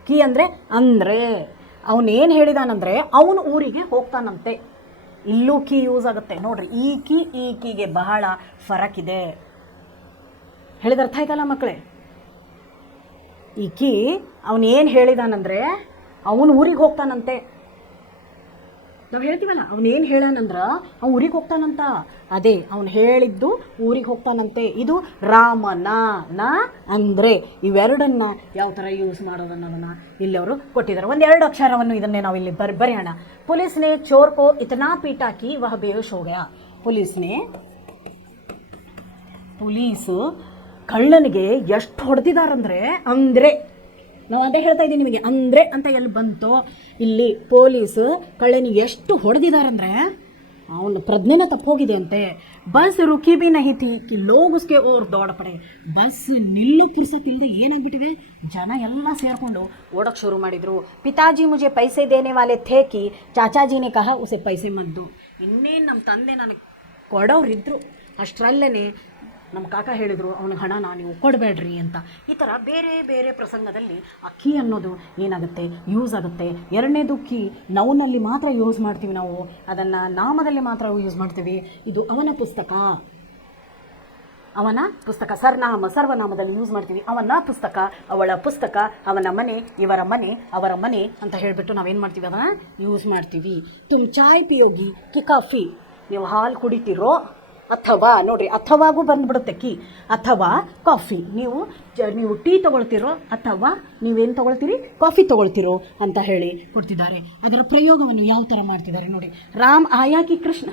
ಕೀ ಅಂದರೆ ಅಂದರೆ ಅವನೇನು ಹೇಳಿದಾನಂದರೆ ಅವನು ಊರಿಗೆ ಹೋಗ್ತಾನಂತೆ. ಇಲ್ಲೂ ಕೀ ಯೂಸ್ ಆಗುತ್ತೆ ನೋಡ್ರಿ. ಈ ಕೀಗೆ ಬಹಳ ಫರಕ್ ಇದೆ. ಹೇಳಿದ ಅರ್ಥ ಆಯ್ತಲ್ಲ ಮಕ್ಕಳೇ. ಈ ಕೀ ಅವನೇನು ಹೇಳಿದಾನಂದರೆ ಅವನು ಊರಿಗೆ ಹೋಗ್ತಾನಂತೆ. ನಾವು ಹೇಳ್ತೀವಲ್ಲ ಅವನೇನು ಹೇಳಾನಂದ್ರೆ ಅವ್ನು ಊರಿಗೆ ಹೋಗ್ತಾನಂತ, ಅದೇ ಅವನು ಹೇಳಿದ್ದು ಊರಿಗೆ ಹೋಗ್ತಾನಂತೆ. ಇದು ರಾಮನ, ನ ಅಂದರೆ ಇವೆರಡನ್ನ ಯಾವ ಥರ ಯೂಸ್ ಮಾಡೋದನ್ನೋದನ್ನು ಇಲ್ಲಿ ಅವರು ಕೊಟ್ಟಿದ್ದಾರೆ. ಒಂದೆರಡು ಅಕ್ಷರವನ್ನು ಇದನ್ನೇ ನಾವು ಇಲ್ಲಿ ಬರೆಯೋಣ. ಪೊಲೀಸ್ನೇ ಚೋರ್ ಕೋ ಇತನಾ ಪೀಟಾ ಕಿ ವಹ ಬೇಹೋಶ್ ಹೋ ಗಯಾ. ಪೊಲೀಸು ಕಳ್ಳನಿಗೆ ಎಷ್ಟು ಹೊಡೆದಿದ್ದಾರಂದ್ರೆ, ಅಂದರೆ ನಾವು ಅದೇ ಹೇಳ್ತಾ ಇದ್ದೀನಿ ನಿಮಗೆ, ಅಂದರೆ ಅಂತ ಎಲ್ಲಿ ಬಂತೋ ಇಲ್ಲಿ ಪೊಲೀಸು ಕಳ್ಳನಿಗೆ ಎಷ್ಟು ಹೊಡೆದಿದ್ದಾರಂದ್ರೆ ಅವನು ಪ್ರಜ್ಞೆನ ತಪ್ಪೋಗಿದೆ ಅಂತೆ. ಬಸ್ ರುಕಿ ಬಿ ನಹಿ ಥಿ ಕಿ ಲೋಗ್ ಉಸ್ಕೆ ಓರ್ ದೌಡ ಪಡೆ. ಬಸ್ ನಿಲ್ಲೋ ಪುರ್ಸತ್ ಇಲ್ಲದೆ ಏನಾಗ್ಬಿಟ್ಟಿದೆ, ಜನ ಎಲ್ಲ ಸೇರಿಕೊಂಡು ಓಡೋಕ್ಕೆ ಶುರು ಮಾಡಿದರು. ಪಿತಾಜಿ ಮುಜೆ ಪೈಸೆ ದೇನೆ ವಾಲೆ ಥೇ ಕಿ ಚಾಚಾಜಿನೇ ಕಹ ಉಸೆ ಪೈಸೆ ಮದ್ದು. ಇನ್ನೇನು ನಮ್ಮ ತಂದೆ ನನಗೆ ಕೊಡೋರಿದ್ರು, ಅಷ್ಟರಲ್ಲೇ ನಮ್ಮ ಕಾಕ ಹೇಳಿದರು ಅವನಿಗೆ ಹಣನ ನೀವು ಕೊಡಬೇಡ್ರಿ ಅಂತ. ಈ ಥರ ಬೇರೆ ಬೇರೆ ಪ್ರಸಂಗದಲ್ಲಿ ಆ ಕೀ ಅನ್ನೋದು ಏನಾಗುತ್ತೆ, ಯೂಸ್ ಆಗುತ್ತೆ. ಎರಡನೇದು ಕೀ ನೌನಲ್ಲಿ ಮಾತ್ರ ಯೂಸ್ ಮಾಡ್ತೀವಿ ನಾವು, ಅದನ್ನು ನಾಮದಲ್ಲಿ ಮಾತ್ರ ಯೂಸ್ ಮಾಡ್ತೀವಿ. ಇದು ಅವನ ಪುಸ್ತಕ, ಅವನ ಪುಸ್ತಕ ಸರ್ವನಾಮದಲ್ಲಿ ಯೂಸ್ ಮಾಡ್ತೀವಿ. ಅವನ ಪುಸ್ತಕ, ಅವಳ ಪುಸ್ತಕ, ಅವನ ಮನೆ, ಇವರ ಮನೆ, ಅವರ ಮನೆ ಅಂತ ಹೇಳಿಬಿಟ್ಟು ನಾವೇನು ಮಾಡ್ತೀವಿ, ಅದನ್ನು ಯೂಸ್ ಮಾಡ್ತೀವಿ. ತುಮ್ ಚಾಯ್ ಪಿಯೋಗಿ ಕಿ ಕಾಫಿ, ನೀವು ಹಾಲು ಕುಡಿತೀರೋ ಅಥವಾ ನೋಡಿರಿ ಅಥವಾಗೂ ಬಂದುಬಿಡುತ್ತೆ ಕಿ, ಅಥವಾ ಕಾಫಿ, ನೀವು ಟೀ ತೊಗೊಳ್ತಿರೋ ಅಥವಾ ನೀವೇನು ತೊಗೊಳ್ತೀರಿ, ಕಾಫಿ ತೊಗೊಳ್ತಿರೋ ಅಂತ ಹೇಳಿ ಕೊಡ್ತಿದ್ದಾರೆ. ಅದರ ಪ್ರಯೋಗವನ್ನು ಯಾವ ಥರ ಮಾಡ್ತಿದ್ದಾರೆ ನೋಡಿ. ರಾಮ್ ಆಯಾ ಕಿ ಕೃಷ್ಣ,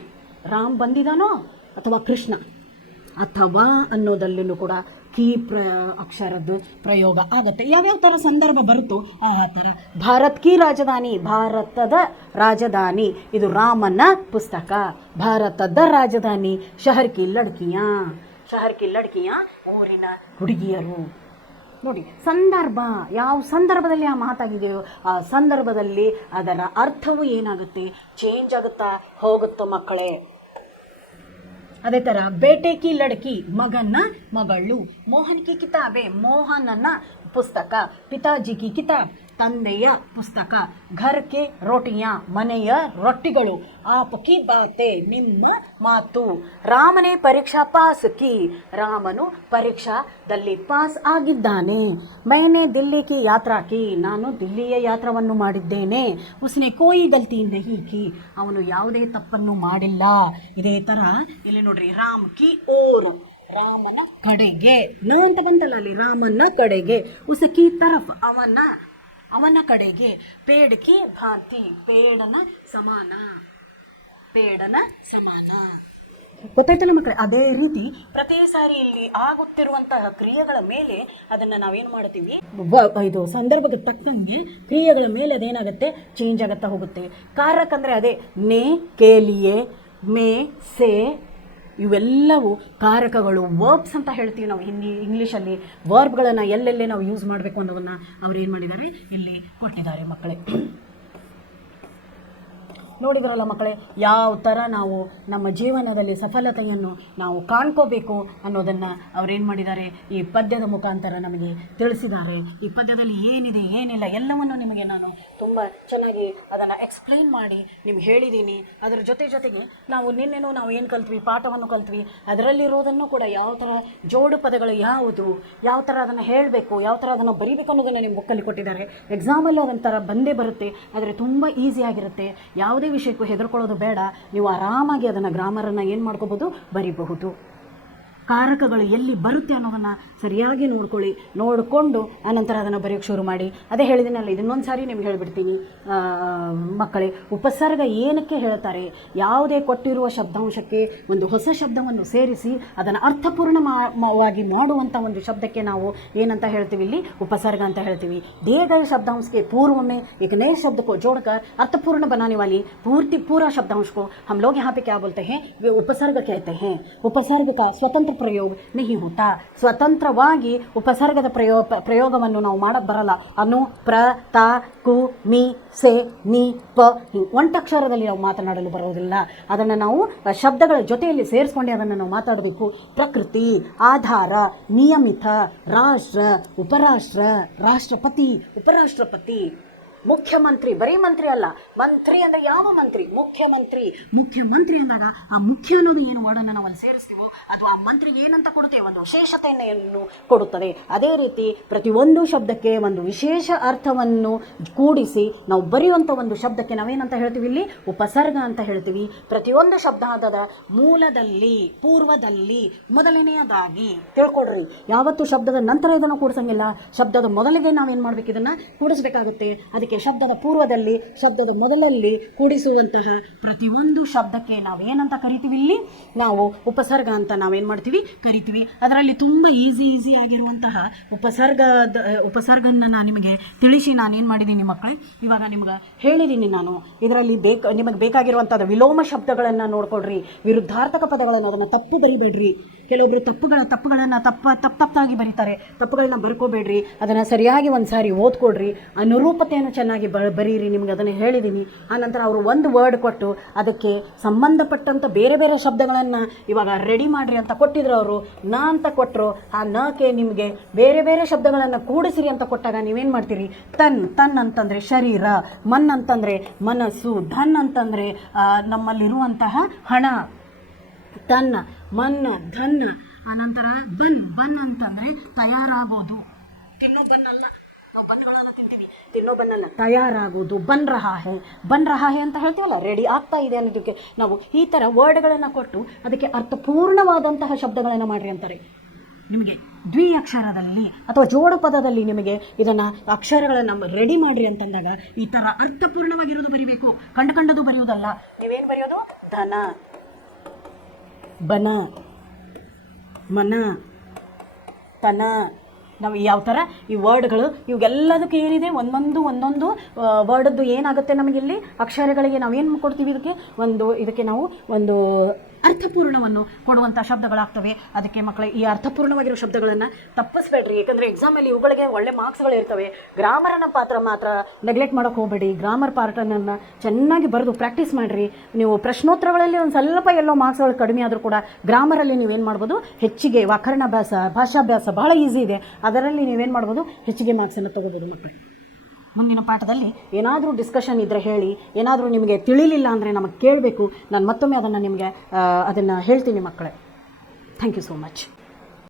ರಾಮ್ ಬಂದಿದ್ದಾನೋ ಅಥವಾ ಕೃಷ್ಣ, ಅಥವಾ ಅನ್ನೋದಲ್ಲೂ ಕೂಡ ಕೀ ಅಕ್ಷರದ್ದು ಪ್ರಯೋಗ ಆಗುತ್ತೆ. ಯಾವ್ಯಾವ ಥರ ಸಂದರ್ಭ ಬರುತ್ತೋ ಆ ಥರ. ಭಾರತ್ ಕಿ ರಾಜಧಾನಿ, ಭಾರತದ ರಾಜಧಾನಿ, ಇದು ರಾಮನ ಪುಸ್ತಕ. ಭಾರತದ ರಾಜಧಾನಿ ಶಹರ್ ಕಿ ಲಡ್ಕಿಯಾ, ಊರಿನ ಹುಡುಗಿಯರು. ನೋಡಿ ಸಂದರ್ಭ, ಯಾವ ಸಂದರ್ಭದಲ್ಲಿ ಆ ಮಾತಾಗಿದೆಯೋ ಆ ಸಂದರ್ಭದಲ್ಲಿ ಅದರ ಅರ್ಥವು ಏನಾಗುತ್ತೆ, ಚೇಂಜ್ ಆಗುತ್ತಾ ಹೋಗುತ್ತೋ ಮಕ್ಕಳೇ. ಅದೇ ಥರ ಬೇಟೆ ಕಿ ಲಡ್ಕಿ, ಮಗನ ಮಗಳು. ಮೋಹನ್ ಕಿ ಕಿತಾಬೆ, ಮೋಹನನ ಪುಸ್ತಕ. ಪಿತಾಜಿ ಕಿ ಕಿತಾಬ್, ತಂದೆಯ ಪುಸ್ತಕ. ಘರ್ ಕೆ ರೋಟಿಯಾ, ಮನೆಯ ರೊಟ್ಟಿಗಳು. ಆಪ್ ಕಿ ಬಾತೆ, ನಿಮ್ಮ ಮಾತು. ರಾಮನೇ ಪರೀಕ್ಷಾ ಪಾಸ್ ಕಿ, ರಾಮನು ಪರೀಕ್ಷಾದಲ್ಲಿ ಪಾಸ್ ಆಗಿದ್ದಾನೆ. ಮೈನೆ ದಿಲ್ಲಿ ಕಿ ಯಾತ್ರಾ ಕಿ, ನಾನು ದಿಲ್ಲಿಯ ಯಾತ್ರವನ್ನು ಮಾಡಿದ್ದೇನೆ. ಉಸ್ನೆ ಕೋಯಿ ಗಲ್ತಿ ನಹಿ ಕಿ, ಅವನು ಯಾವುದೇ ತಪ್ಪನ್ನು ಮಾಡಿಲ್ಲ. ಇದೇ ಥರ ಇಲ್ಲಿ ನೋಡ್ರಿ, ರಾಮ್ ಕಿ ಓರ್, ರಾಮನ ಕಡೆಗೆ. ನ ಅಂತ ಬಂತಲ್ಲ ಅಲ್ಲಿ, ರಾಮನ ಕಡೆಗೆ. ಉಸ ಕಿ ತರಫ್, ಅವನ ಕಡೆಗೆ. ಪೇಡ್ ಕಿ ಭಾಂತಿ, ಪೇಡನ ಸಮಾನ. ಗೊತ್ತಾಯ್ತಲ್ಲ ಮಕ್ಕಳೇ. ಅದೇ ರೀತಿ ಪ್ರತಿ ಸಾರಿ ಇಲ್ಲಿ ಆಗುತ್ತಿರುವಂತಹ ಕ್ರಿಯೆಗಳ ಮೇಲೆ ಅದನ್ನು ನಾವೇನು ಮಾಡ್ತೀವಿ, ಇದು ಸಂದರ್ಭಕ್ಕೆ ತಕ್ಕಂಗೆ ಕ್ರಿಯೆಗಳ ಮೇಲೆ ಅದೇನಾಗುತ್ತೆ, ಚೇಂಜ್ ಆಗುತ್ತಾ ಹೋಗುತ್ತೆ. ಕಾರಕ್ ಅಂದರೆ ಅದೇ ನೇ, ಕೇಲಿಯೇ, ಮೇ, ಸೇ, ಇವೆಲ್ಲವೂ ಕಾರಕಗಳು. ವರ್ಬ್ಸ್ ಅಂತ ಹೇಳ್ತೀವಿ ನಾವು ಇಂಗ್ಲೀಷಲ್ಲಿ. ವರ್ಬ್ಗಳನ್ನು ಎಲ್ಲೆಲ್ಲೇ ನಾವು ಯೂಸ್ ಮಾಡಬೇಕು ಅನ್ನೋದನ್ನು ಅವ್ರು ಏನು ಮಾಡಿದ್ದಾರೆ, ಇಲ್ಲಿ ಕೊಟ್ಟಿದ್ದಾರೆ ಮಕ್ಕಳೇ. ನೋಡಿದ್ರಲ್ಲ ಮಕ್ಕಳೇ, ಯಾವ ಥರ ನಾವು ನಮ್ಮ ಜೀವನದಲ್ಲಿ ಸಫಲತೆಯನ್ನು ನಾವು ಕಾಣ್ಕೋಬೇಕು ಅನ್ನೋದನ್ನು ಅವ್ರೇನು ಮಾಡಿದ್ದಾರೆ, ಈ ಪದ್ಯದ ಮುಖಾಂತರ ನಮಗೆ ತಿಳಿಸಿದ್ದಾರೆ. ಈ ಪದ್ಯದಲ್ಲಿ ಏನಿದೆ ಏನಿಲ್ಲ ಎಲ್ಲವನ್ನು ನಿಮಗೆ ನಾನು ತುಂಬ ಚೆನ್ನಾಗಿ ಅದನ್ನು ಎಕ್ಸ್ಪ್ಲೈನ್ ಮಾಡಿ ನಿಮ್ಗೆ ಹೇಳಿದ್ದೀನಿ. ಅದರ ಜೊತೆಗೆ ನಾವು ನಿನ್ನೆನೂ ನಾವು ಏನು ಕಲ್ತ್ವಿ, ಪಾಠವನ್ನು ಕಲ್ತ್ವಿ. ಅದರಲ್ಲಿರೋದನ್ನು ಕೂಡ ಯಾವ ಥರ ಜೋಡು ಪದಗಳು ಯಾವುದು, ಯಾವ ಥರ ಅದನ್ನು ಹೇಳಬೇಕು, ಯಾವ ಥರ ಅದನ್ನು ಬರೀಬೇಕು ಅನ್ನೋದನ್ನು ನಿಮ್ಮ ಬುಕ್ಕಲ್ಲಿ ಕೊಟ್ಟಿದ್ದಾರೆ. ಎಕ್ಸಾಮಲ್ಲೂ ಅದೊಂದು ಥರ ಬಂದೇ ಬರುತ್ತೆ, ಆದರೆ ತುಂಬ ಈಸಿಯಾಗಿರುತ್ತೆ. ಯಾವುದೇ ವಿಷಯಕ್ಕೂ ಹೆದರ್ಕೊಳ್ಳೋದು ಬೇಡ. ನೀವು ಆರಾಮಾಗಿ ಅದನ್ನು ಗ್ರಾಮರನ್ನು ಏನು ಮಾಡ್ಕೋಬೋದು, ಬರೀಬಹುದು. ಕಾರಕಗಳು ಎಲ್ಲಿ ಬರುತ್ತೆ ಅನ್ನೋದನ್ನು ಸರಿಯಾಗಿ ನೋಡಿಕೊಂಡು ಆನಂತರ ಅದನ್ನು ಬರೆಯೋಕ್ಕೆ ಶುರು ಮಾಡಿ. ಅದೇ ಹೇಳಿದ್ದೀನಲ್ಲ, ಇದನ್ನೊಂದು ಸಾರಿ ನಿಮ್ಗೆ ಹೇಳಿಬಿಡ್ತೀನಿ ಮಕ್ಕಳೇ. ಉಪಸರ್ಗ ಏನಕ್ಕೆ ಹೇಳ್ತಾರೆ, ಯಾವುದೇ ಕೊಟ್ಟಿರುವ ಶಬ್ದಾಂಶಕ್ಕೆ ಒಂದು ಹೊಸ ಶಬ್ದವನ್ನು ಸೇರಿಸಿ ಅದನ್ನು ಅರ್ಥಪೂರ್ಣವಾಗಿ ಮಾಡುವಂಥ ಒಂದು ಶಬ್ದಕ್ಕೆ ನಾವು ಏನಂತ ಹೇಳ್ತೀವಿ, ಇಲ್ಲಿ ಉಪಸರ್ಗ ಅಂತ ಹೇಳ್ತೀವಿ. दिए गए शब्दांश के पूर्व में एक नए शब्द को जोड़कर अर्थपूर्ण बनाने वाली पूरा शब्दांश को हम लोग यहाँ पे क्या बोलते हैं, वे उपसर्ग कहते हैं. उपसर्ग का स्वतंत्र ಪ್ರಯೋಗ नहीं होता. ಸ್ವತಂತ್ರವಾಗಿ ಉಪಸರ್ಗದ ಪ್ರಯೋಗವನ್ನು ನಾವು ಮಾಡಕ್ಕೆ ಬರಲ್ಲ. ಅನು, ಪ್ರ, ತ, ಕು, ಮಿ, ಸೆ, ನಿ, ಪ, ಒಂಟಕ್ಷರದಲ್ಲಿ ನಾವು ಮಾತನಾಡಲು ಬರೋದಿಲ್ಲ. ಅದನ್ನು ನಾವು ಶಬ್ದಗಳ ಜೊತೆಯಲ್ಲಿ ಸೇರಿಸ್ಕೊಂಡು ಅದನ್ನು ನಾವು ಮಾತಾಡಬೇಕು. ಪ್ರಕೃತಿ, ಆಧಾರ, ನಿಯಮಿತ, ರಾಷ್ಟ್ರ, ಉಪರಾಷ್ಟ್ರ, ರಾಷ್ಟ್ರಪತಿ, ಉಪರಾಷ್ಟ್ರಪತಿ, ಮುಖ್ಯಮಂತ್ರಿ. ಬರೀ ಮಂತ್ರಿ ಅಲ್ಲ, ಮಂತ್ರಿ ಅಂದರೆ ಯಾವ ಮಂತ್ರಿ, ಮುಖ್ಯಮಂತ್ರಿ ಅಂದಾಗ ಆ ಮುಖ್ಯ ಅನ್ನೋದು ಏನು ವರ್ಡನ್ನು ನಾವು ಅಲ್ಲಿ ಸೇರಿಸ್ತೀವೋ ಅದು ಆ ಮಂತ್ರಿಗೆ ಏನಂತ ಕೊಡುತ್ತೆ, ಒಂದು ವಿಶೇಷತೆಯನ್ನು ಕೊಡುತ್ತದೆ. ಅದೇ ರೀತಿ ಪ್ರತಿಯೊಂದು ಶಬ್ದಕ್ಕೆ ಒಂದು ವಿಶೇಷ ಅರ್ಥವನ್ನು ಕೂಡಿಸಿ ನಾವು ಬರೆಯುವಂಥ ಒಂದು ಶಬ್ದಕ್ಕೆ ನಾವೇನಂತ ಹೇಳ್ತೀವಿ, ಇಲ್ಲಿ ಉಪಸರ್ಗ ಅಂತ ಹೇಳ್ತೀವಿ. ಪ್ರತಿಯೊಂದು ಶಬ್ದದ ಮೂಲದಲ್ಲಿ, ಪೂರ್ವದಲ್ಲಿ, ಮೊದಲನೆಯದಾಗಿ ತಿಳ್ಕೊಡ್ರಿ. ಯಾವತ್ತು ಶಬ್ದದ ನಂತರ ಇದನ್ನು ಕೂಡಿಸಂಗಿಲ್ಲ, ಶಬ್ದದ ಮೊದಲಿಗೆ ನಾವೇನು ಮಾಡ್ಬೇಕು, ಇದನ್ನು ಕೂಡಿಸ್ಬೇಕಾಗುತ್ತೆ. ಅದಕ್ಕೆ ಶಬ್ದದ ಪೂರ್ವದಲ್ಲಿ, ಶಬ್ದದ ಮೊದಲಲ್ಲಿ ಕೂಡಿಸುವಂತಹ ಪ್ರತಿಯೊಂದು ಶಬ್ದಕ್ಕೆ ನಾವೇನಂತ ಕರಿತೀವಿ, ಇಲ್ಲಿ ನಾವು ಉಪಸರ್ಗ ಅಂತ ನಾವೇನು ಮಾಡ್ತೀವಿ, ಕರಿತೀವಿ. ಅದರಲ್ಲಿ ತುಂಬ ಈಸಿ ಆಗಿರುವಂತಹ ಉಪಸರ್ಗನ ನಾನು ನಿಮಗೆ ತಿಳಿಸಿ ನಾನೇನು ಮಾಡಿದ್ದೀನಿ ಮಕ್ಕಳೇ, ಇವಾಗ ನಿಮ್ಗೆ ಹೇಳಿದ್ದೀನಿ ನಾನು. ಇದರಲ್ಲಿ ನಿಮಗೆ ಬೇಕಾಗಿರುವಂಥದ್ದು ವಿಲೋಮ ಶಬ್ದಗಳನ್ನು ನೋಡ್ಕೊಳ್ರಿ, ವಿರುದ್ಧಾರ್ಥಕ ಪದಗಳನ್ನು ಅದನ್ನು ತಪ್ಪು ಬರಿಬೇಡ್ರಿ. ಕೆಲವೊಬ್ಬರು ತಪ್ಪುಗಳನ್ನು ತಪ್ಪಾಗಿ ಬರೀತಾರೆ. ತಪ್ಪುಗಳನ್ನ ಬರ್ಕೋಬೇಡ್ರಿ, ಅದನ್ನು ಸರಿಯಾಗಿ ಒಂದು ಸಾರಿ ಓದ್ಕೊಡ್ರಿ, ಅನುರೂಪತೆಯನ್ನು ಚೆನ್ನಾಗಿ ಬರೀರಿ. ನಿಮ್ಗೆ ಅದನ್ನು ಹೇಳಿದ್ದೀನಿ. ಆನಂತರ ಅವರು ಒಂದು ವರ್ಡ್ ಕೊಟ್ಟು ಅದಕ್ಕೆ ಸಂಬಂಧಪಟ್ಟಂಥ ಬೇರೆ ಬೇರೆ ಶಬ್ದಗಳನ್ನು ಇವಾಗ ರೆಡಿ ಮಾಡಿರಿ ಅಂತ ಕೊಟ್ಟಿದ್ರು. ಅವರು ನ ಅಂತ ಕೊಟ್ಟರು. ಆ ನಕ್ಕೆ ನಿಮಗೆ ಬೇರೆ ಬೇರೆ ಶಬ್ದಗಳನ್ನು ಕೂಡಿಸಿರಿ ಅಂತ ಕೊಟ್ಟಾಗ ನೀವೇನು ಮಾಡ್ತೀರಿ? ತನ್ ಅಂತಂದರೆ ಶರೀರ, ಮನ್ ಅಂತಂದರೆ ಮನಸ್ಸು, ಧನ್ ಅಂತಂದರೆ ನಮ್ಮಲ್ಲಿರುವಂತಹ ಹಣ, ತನ್ನ, ಮನ್ನ, ಧನ್ನ. ಆನಂತರ ಬನ್ ಅಂತಂದರೆ ತಯಾರಾಗೋದು, ತಿನ್ನೋ ಬನ್ನಲ್ಲ, ನಾವು ಬನ್ಗಳನ್ನು ತಿಂತೀವಿ, ತಿನ್ನೋ ಬನ್ನಲ್ಲ, ತಯಾರಾಗೋದು. ಬನ್ ರಹಾ ಹೇ ಅಂತ ಹೇಳ್ತೀವಲ್ಲ, ರೆಡಿ ಆಗ್ತಾ ಇದೆ ಅನ್ನೋದಕ್ಕೆ ನಾವು ಈ ಥರ ವರ್ಡ್ಗಳನ್ನು ಕೊಟ್ಟು ಅದಕ್ಕೆ ಅರ್ಥಪೂರ್ಣವಾದಂತಹ ಶಬ್ದಗಳನ್ನು ಮಾಡಿರಿ ಅಂತಾರೆ. ನಿಮಗೆ ದ್ವಿಅಕ್ಷರದಲ್ಲಿ ಅಥವಾ ಜೋಡು ಪದದಲ್ಲಿ ನಿಮಗೆ ಇದನ್ನು ಅಕ್ಷರಗಳನ್ನು ರೆಡಿ ಮಾಡಿರಿ ಅಂತಂದಾಗ ಈ ಥರ ಅರ್ಥಪೂರ್ಣವಾಗಿರೋದು ಬರಿಬೇಕು, ಕಂಡುದು ಬರೆಯೋದಲ್ಲ. ನೀವೇನು ಬರೆಯೋದು? ಧನ, ಬನ, ಮನ, ತನ. ನಾವು ಯಾವ ಥರ ಈ ವರ್ಡ್ಗಳು ಇವೆಲ್ಲದಕ್ಕೆ ಏನಿದೆ, ಒಂದೊಂದು ವರ್ಡದ್ದು ಏನಾಗುತ್ತೆ ನಮಗಿಲ್ಲಿ ಅಕ್ಷರಗಳಿಗೆ ನಾವೇನು ಕೊಡ್ತೀವಿ, ಇದಕ್ಕೆ ನಾವು ಒಂದು ಅರ್ಥಪೂರ್ಣವನ್ನು ಕೊಡುವಂಥ ಶಬ್ದಗಳಾಗ್ತವೆ. ಅದಕ್ಕೆ ಮಕ್ಕಳು ಈ ಅರ್ಥಪೂರ್ಣವಾಗಿರೋ ಶಬ್ದಗಳನ್ನು ತಪ್ಪಿಸ್ಬೇಡ್ರಿ. ಯಾಕಂದರೆ ಎಕ್ಸಾಮಲ್ಲಿ ಇವುಗಳಿಗೆ ಒಳ್ಳೆ ಮಾರ್ಕ್ಸ್ಗಳು ಇರ್ತವೆ. ಗ್ರಾಮರನ್ನ ಮಾತ್ರ ನೆಗ್ಲೆಕ್ಟ್ ಮಾಡೋಕ್ಕೆ ಹೋಗಬೇಡಿ. ಗ್ರಾಮರ್ ಪಾರ್ಟನ್ನು ಚೆನ್ನಾಗಿ ಬರೆದು ಪ್ರಾಕ್ಟೀಸ್ ಮಾಡಿರಿ. ನೀವು ಪ್ರಶ್ನೋತ್ತರಗಳಲ್ಲಿ ಒಂದು ಸ್ವಲ್ಪ ಎಲ್ಲೋ ಮಾರ್ಕ್ಸ್ಗಳು ಕಡಿಮೆ ಆದರೂ ಕೂಡ ಗ್ರಾಮರಲ್ಲಿ ನೀವೇನು ಮಾಡ್ಬೋದು? ಹೆಚ್ಚಿಗೆ ವ್ಯಾಕರಣಾಭ್ಯಾಸ, ಭಾಷಾಭ್ಯಾಸ ಬಹಳ ಈಸಿ ಇದೆ. ಅದರಲ್ಲಿ ನೀವೇನು ಮಾಡ್ಬೋದು? ಹೆಚ್ಚಿಗೆ ಮಾರ್ಕ್ಸನ್ನು ತೊಗೋಬೋದು ಮಕ್ಕಳು. ಮುಂದಿನ ಪಾಠದಲ್ಲಿ ಏನಾದರೂ ಡಿಸ್ಕಷನ್ ಇದ್ದರೆ ಹೇಳಿ. ಏನಾದರೂ ನಿಮಗೆ ತಿಳಿಲಿಲ್ಲ ಅಂದರೆ ನಮಗೆ ಕೇಳಬೇಕು. ನಾನು ಮತ್ತೊಮ್ಮೆ ಅದನ್ನು ನಿಮಗೆ ಹೇಳ್ತೀನಿ ಮಕ್ಕಳೇ. Thank you so much.